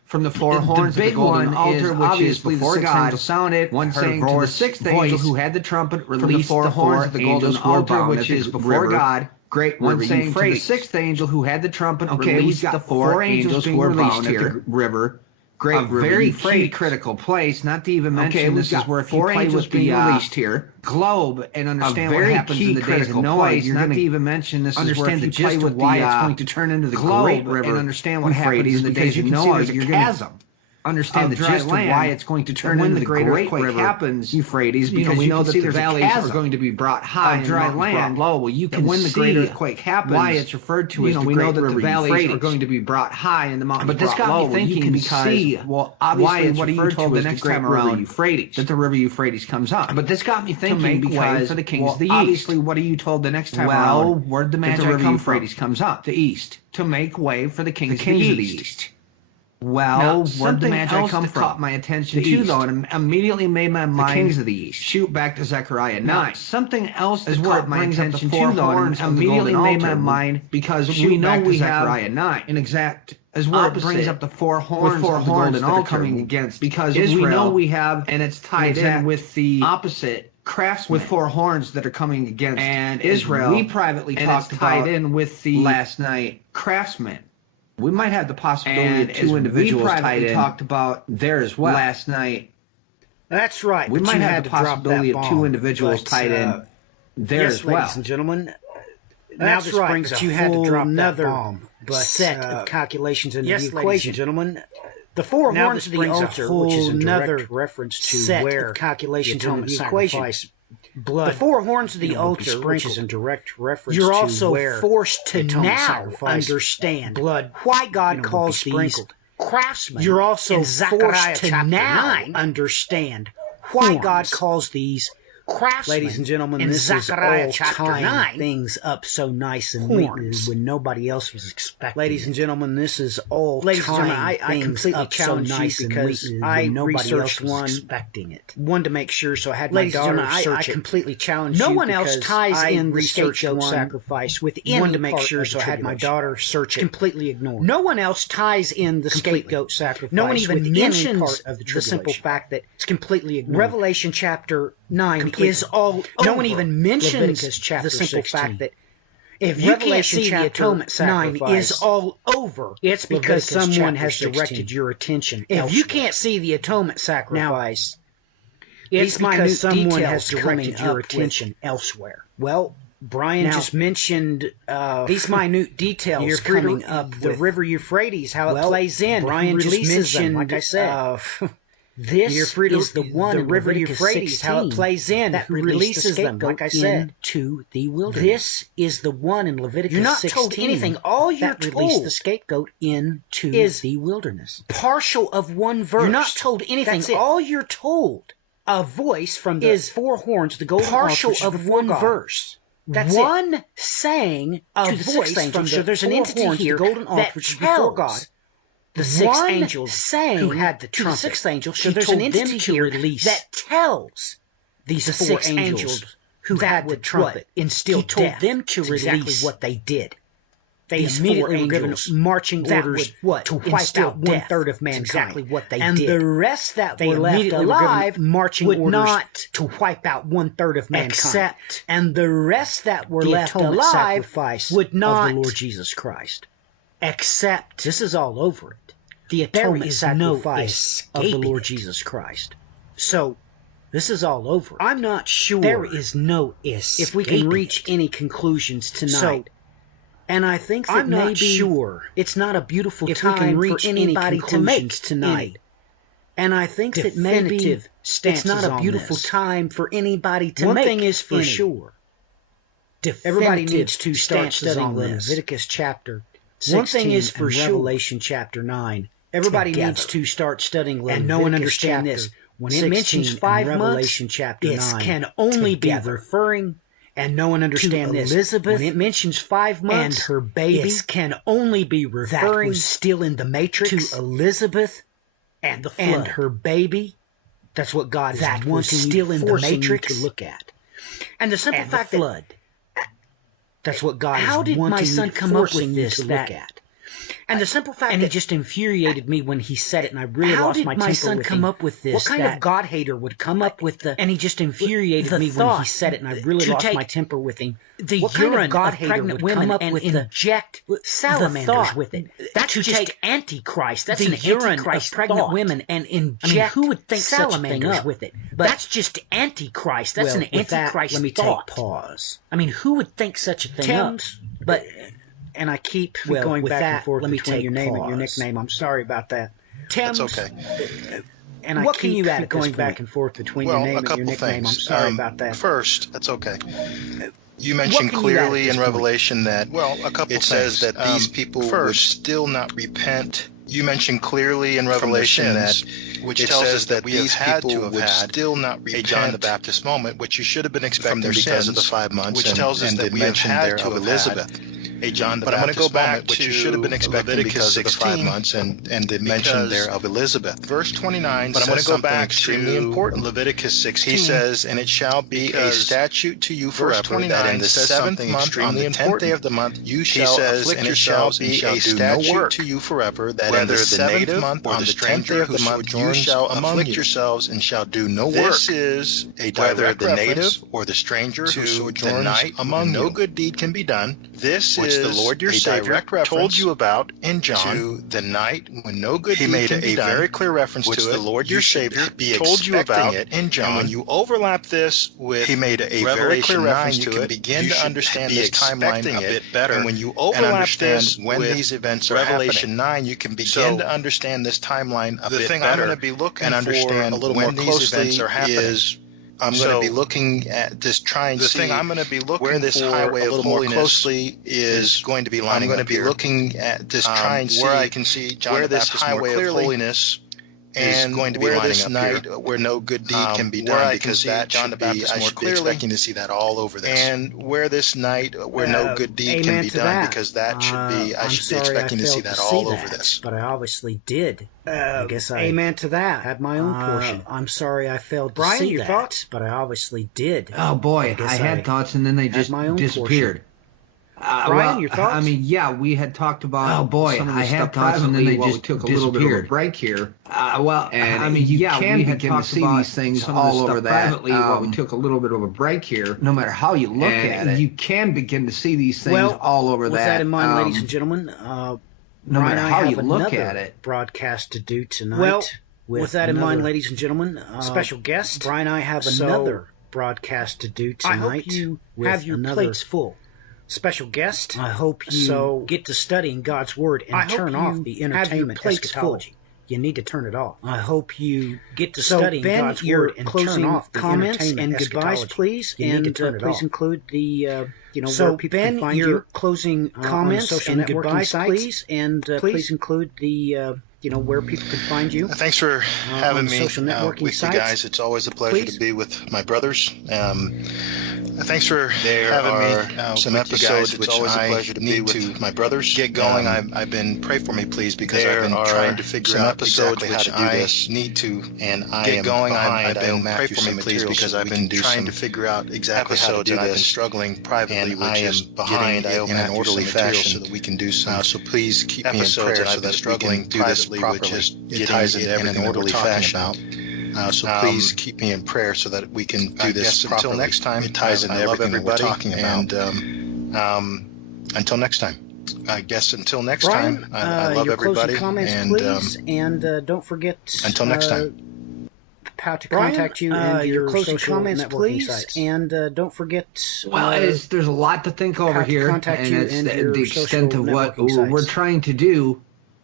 from the four horns. The big one altar, which is before God, sounded. One saying to the sixth angel who had the trumpet, released the horns of the golden altar, which is before God. Great one saying to the sixth angel who had the trumpet, released the four angels who were released at the river. Great, very key critical place. Not to even mention this is where four angels being released here. Globe and understand what happens in the days of Noah. You're not to even mention this is where if you play with why it's going to turn into the globe river and understand what happens in the days of Noah. You're chasm. Understand the gist of why it's going to turn into the great earthquake happens, Euphrates, because we know that the valleys are going to be brought high and dry land low. Well, you can when the great earthquake happens, why it's referred to as the great river. We know that the valleys are going to be brought high and the mountains brought low. But this got me thinking because, well, obviously what are you told the next time around Euphrates? That the river Euphrates comes up. But this got me thinking because, for the kings of the east. Obviously, what are you told the next time around? Well, where'd the Magi come from? Euphrates comes up, the east, to make way for the kings of the east. Well, where'd the Magi come from? Caught my attention too, though, and immediately made my mind. The kings of the east. Shoot back to Zechariah 9. Something else that caught my attention too, though, and immediately made my mind because we know we have Zechariah 9 an exact as where it brings up the four horns of the golden altar coming against because Israel, we know we have and it's tied in with the opposite craftsmen with four horns that are coming against and Israel. We privately talked about tied in with the last night craftsmen. We might have the possibility of two individuals tied in. We talked about there as well last night. That's right. We might have the possibility of two individuals tied in there as well. Ladies and gentlemen. Now this brings a whole another set of calculations into the equation, gentlemen. The four horns of the altar, which is in direct reference to set where of calculations into the equation. Blood. The four horns of the altar, which is in direct reference You're to also where forced to now understand blood why God calls these craftsmen. You're also forced to now understand why God calls these craftsmen. Ladies and gentlemen, in this Zechariah is all chapter tying 9 things up so nice and neatly when nobody else was expecting. Ladies and gentlemen, this is all tying I completely challenged so nice you because I researched one to make sure, so I had my daughter search it. I completely challenged no you one else ties in the scapegoat sacrifice with any one to make part sure, of the so I had my daughter search it. Completely ignored. No one else ties in the scapegoat sacrifice. No one even mentions part of the simple fact that it's completely ignored. Revelation chapter 9 is all no over. one even mentions Leviticus chapter the simple 16. fact that if you Revelation can't see the atonement sacrifice 9 is all over, it's because Leviticus someone chapter has 16. directed your attention. If you can't see the atonement sacrifice, it's because someone has directed directed your your attention attention elsewhere. Well, Brian just mentioned these minute details coming up the with river Euphrates, how it plays in. Brian just mentioned, like I said. This is the one the river Leviticus Euphrates, 16, how it plays in, that releases them, like I said, into the wilderness. This is the one in Leviticus 16. You're not told anything. All you're that released told the scapegoat into is the wilderness. Partial of one verse. You're not told anything. That's it. All you're told, a voice from the is four horns, the golden partial altar, of one God. Verse. That's one it. saying a to the voice sixth angel. from So the there's an four entity horns, here the golden altar, that which is before tells God. the six One angels saying who had the to trumpet. the sixth angel, So she there's told an them entity to here release that tells these the four six angels angels who that had the would trumpet instill he told death. them to That's release exactly what they did. They these immediately four were given angels marching that orders would to wipe instill out death. 1/3 of That's mankind. exactly what they and did. the rest that They were left immediately were alive given marching would orders not to wipe out 1/3 of mankind. accept, and the rest that were the left atonement alive sacrifice would not of the Lord Jesus Christ. accept. This is all over it. The There atonement is no sacrifice of the escaping Lord it. Jesus Christ. So This is all over it. I'm not sure There is no if we can reach any conclusions tonight. And I think that I'm not maybe sure it's not a beautiful if we time can reach for any anybody to make conclusions tonight. And I think that maybe Definitive it's not stances a on beautiful this. time for anybody to One make thing is for any. sure. Everybody Definitive needs to start stances studying on this. Leviticus chapter 16 One thing is for and sure. Revelation chapter 9. Everybody together. needs to start studying Leviticus And no one understand chapter this. when it mentions 5 months, Revelation chapter 9, it can only be referring, and no one understands this, Elizabeth, when it mentions 5 months and her baby, it can only be referring, that was still in the matrix, to Elizabeth and the flood, and her baby. That's what God is wanting still in the matrix to look at. And the simple fact that flood. That's what God is wanting. How did my son come up with this to look at? And the simple fact that it just infuriated me when he said it, and I really lost my temper with him. How did my son come up with this? What kind of God hater would come up with the? And he just infuriated me when he said it, and I really lost my temper with him. The what urine kind of God hater would come up with and inject salamanders with it? That's to take Antichrist. That's the urine of pregnant women and inject who would think salamanders with it? But that's just Antichrist. That's an Antichrist thought. Let me take pause. I mean, who would think such a thing up? But and I keep going back and forth between your name and your nickname. I'm sorry about that. Tim's, that's okay. And I keep going back and forth between your name and your nickname. I'm sorry about that. First, that's okay. You mentioned clearly in Revelation that it says that these people would still not repent. You mentioned clearly in Revelation that which tells us that these people would still not repent. A John the Baptist moment, which you should have been expecting because of the 5 months, which tells us that we have had to have Elizabeth. A John the Baptist I'm going to go back moment, which you should have been expecting because of the 5 months and the mention there of Elizabeth. Verse 29 but I'm going to go back extremely important. Leviticus 16. He says, and it shall be a statute to you forever that in the 7th month on the 10th day of the month you shall afflict yourselves and shall do no work to you forever that in the 7th month on the 10th day of the month you shall afflict yourselves and shall do no work. This is a whether the native or the stranger who sojourns among no good deed can be done. This which the Lord your Savior told you about in John to the night when no good deed can be done. He made a very clear reference to it. The Lord your Savior told you about it in John. And when you overlap this with he made a very clear reference to it, you can begin to understand this timeline a bit better. And when you overlap this when these events are Revelation 9, you can begin to understand this timeline a bit better. The thing I'm going to be looking and understand a little more closely is I'm going to be looking at this, trying to see the thing I'm going to be looking where this highway a little more closely is going to be lining up. I'm going to be looking at this, trying to see where I can see John where this highway of holiness is going to be lining up night here. Where no good deed can be done, because that John the Baptist I should be expecting to see that all over this. And where this night where no good deed can be done, because that should be I should be expecting to see that all over this. But I obviously did. I guess I amen to that. Had my own portion. I'm sorry I failed to see your thoughts, but I obviously did. Oh boy, I had thoughts and then they just disappeared. Brian, your thoughts? I mean, yeah, we had talked about. Oh boy, I had thoughts and then they just took a little bit of a break here. And I mean, yeah, we had talked to see these things all over that. Privately, we took a little bit of a break here. No matter how you look at it, you can begin to see these things all over that. With that in mind, ladies and gentlemen, no matter how you look at it, broadcast to do tonight. Well, with that in mind, ladies and gentlemen, special guest Brian and I have another broadcast to do tonight. I hope you have your plates full. Special guest. I hope you get to studying God's Word and turn off the entertainment eschatology. You need to turn it off. I hope you get to studying God's Word and turn off the comments and goodbyes, please. And please include the where people can find you. Closing comments and goodbyes, please. And please include the where people can find you. Thanks for having me with you guys. It's always a pleasure to be with my brothers. Thanks for having me. Some episodes which I need to my brothers get going. I've been pray for me, please, because I've been trying to figure out exactly how to do this. Need to and I get going. I've been pray for me, please, because I've been trying to figure out exactly how to do this. I've been struggling privately, which is behind in an orderly fashion, so that we can do some. So please keep me in prayer so that struggling do this properly, which is ties into everything in an orderly fashion. So please keep me in prayer so that we can do this properly. Until next time, it ties into everything that we're talking about. And until next time. I guess until next time, I love everybody. Comments, and please, and don't forget. Until next time. How to contact you and your closing comments, please, sites. And don't forget. There's a lot to think over here, and it's the extent of what we're trying to do.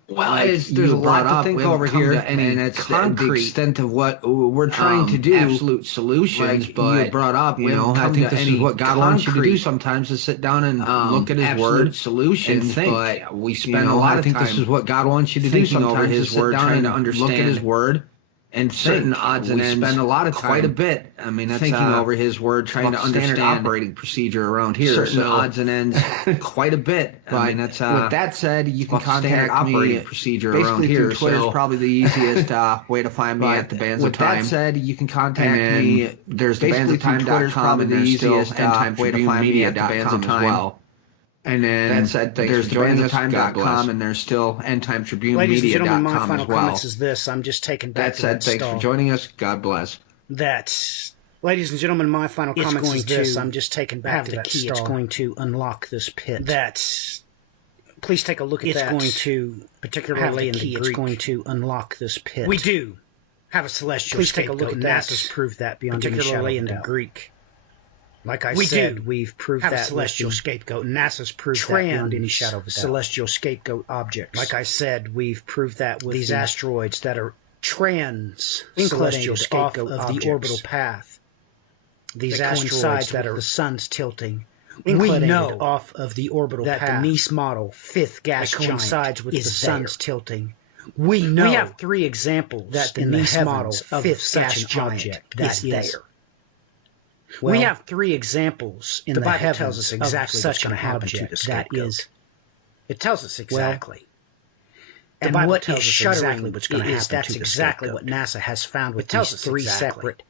There's a lot to think over here, and it's the extent of what we're trying to do. Absolute solutions, but you brought up, I think this is what God wants you to do sometimes, is sit down and look at His Word, solutions, and think. But we spend a lot of time. I think this is what God wants you to do sometimes, is sit down and understand, look at His Word, and certain odds and ends. We spend a lot of time, quite a bit. I mean, that's, thinking over His Word, trying to understand operating procedure around here. Certain odds and ends, quite a bit. I mean, that's with that said, you can contact operating procedure around here. Twitter is probably the easiest way to find me at the Bands of Time. With that said, you can contact me. There's the Bands of Time. Twitter's probably the easiest way to find me at the Bands of Time as well. And then that said, there's the bandsofTime.com, and there's still endtimetribunemedia.com Ladies and gentlemen, my final as well. comments is this. I'm just taking back that said, thanks for joining us. God bless. Ladies and gentlemen, my final comments is this. I'm just taking back to that key. It's going to unlock this pit. Please take a look at that. It's going to, particularly in the Greek, it's going to unlock this pit. We do have a celestial scapegoat. Please take a look at that. NASA's proved that beyond any shadow of a doubt. Particularly in the Greek. Like I said, we've proved that celestial scapegoat. NASA's proved that beyond any shadow of a doubt. Celestial scapegoat objects. Like I said, we've proved that with these asteroids that are celestial scapegoat of the orbital path. These asteroids that are the sun's tilting. We know off of the orbital path that the Nice model, fifth gas giant, coincides with the sun's tilting. We know we have three examples that the Nice model, fifth gas giant, that is there. Well, we have three examples in the Bible heavens tells us exactly of such an object that is. It tells us exactly. Well, and what is shuddering what's going to happen that's exactly what NASA has found with these three separate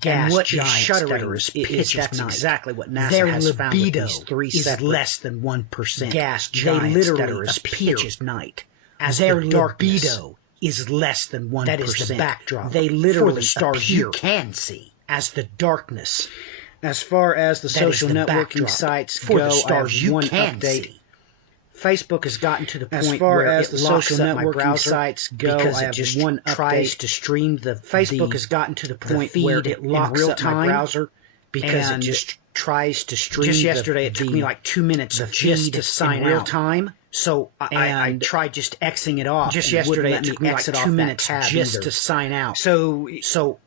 gas giants that are as pitch as night. That's exactly what NASA has found with these three separate less than 1% gas giants that are as pitch as night. As their libido is less than 1%. That is the backdrop. They literally the stars you can see. As the darkness. As far as the social networking sites go, the stars you one can update. See. Facebook has gotten to the point as far where as the social networking sites go, because I have just one tries to stream the Facebook has gotten to the point where it locks up my browser because it just tries to stream. Just yesterday, it took me like 2 minutes just to sign out in real time. So I tried just Xing it off. Just yesterday, it took me like 2 minutes just to sign out. So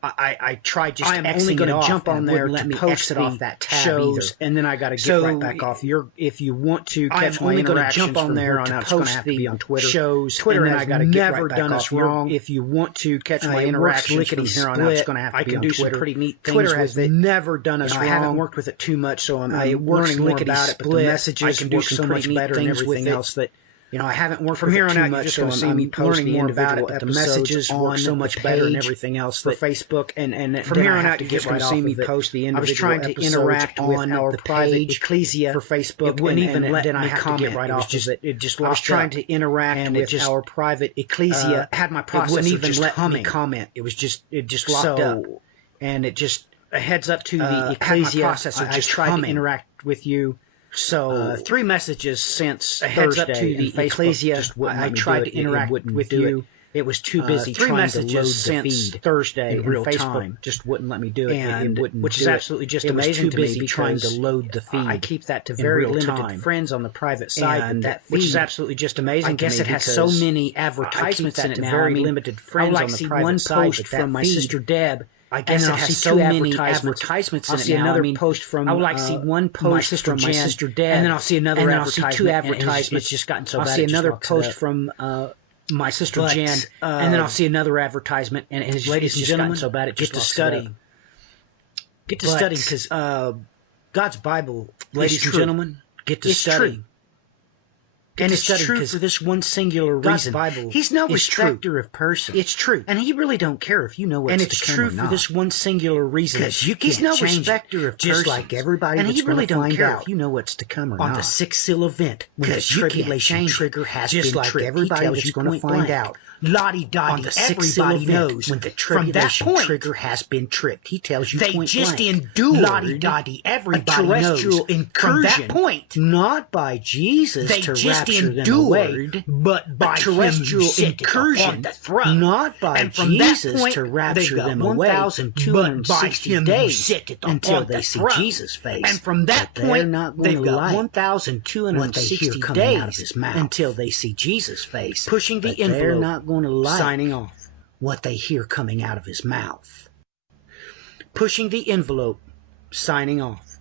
I tried just Xing it off. Jump on there to post it off that tab shows, and then I got to get right back off. If you want to catch my interactions, jump on there on post the on Twitter shows. Twitter has never done us wrong. If you want to catch my interactions from here on out, it's going to have to be on Twitter. I can do some pretty neat things. Twitter has never done us wrong. I haven't worked with it too much, so I'm learning more about it. But the messages I can do so much better and everything else that. I haven't worked from here on out. You're just going to see me post more about it. But the messages work so much better and everything else for Facebook. And from here on out, you're just going to see me post the individual. I was trying to interact with our private ecclesia for Facebook. It wouldn't even let me comment right off of it. It just locked up. I was trying to interact with our private ecclesia. Had my processor wouldn't even let me comment. It just locked up. And it just a heads up to the ecclesia. I just tried to interact with you. So 3 messages since Thursday. Up to the ecclesia. I tried to interact with you. It was too busy. 3 messages since Thursday in real time. Just wouldn't let me do it. And which is absolutely just amazing to me. Trying to load the feed. I keep that to very limited friends on the private side. And that which is absolutely just amazing. I guess it has so many advertisements in it now. Very limited friends on the private side. I like to see one post from my sister Deb. I guess it has so many advertisements in it now. I'll see another post from I would like to see one post from my sister Deb, and then I'll see another advertisement. I'll see 2 advertisements. It's just gotten so bad. I'll see another post from my sister Jan, and then I'll see another advertisement, and it's just gotten so bad it just locks it up. Get to studying because God's Bible, ladies and gentlemen, get to studying. And it's true for this one singular reason. Bible He's no respecter of persons. It's true. And he really don't care if you know what's to come or not. And it's true for this one singular reason. He's no respecter of persons. Just like everybody and he really don't care if you know what's to come or not. On the 6th seal event, when the tribulation trigger has been tripped, just like everybody that's going to find out. Lottie-dottie, everybody knows when the tribulation trigger has been tripped. He tells you point blank. They just endured Lottie-dottie, everybody knows incursion. From that point, not by Jesus to rapture them away, but by terrestrial incursion on the throne. Not by Jesus to rapture them away, 1,260 days until they see Jesus' face. And from that point, they've got 1,260 days until they see Jesus' face. Pushing the envelope. Going to like signing off what they hear coming out of his mouth. Pushing the envelope, signing off.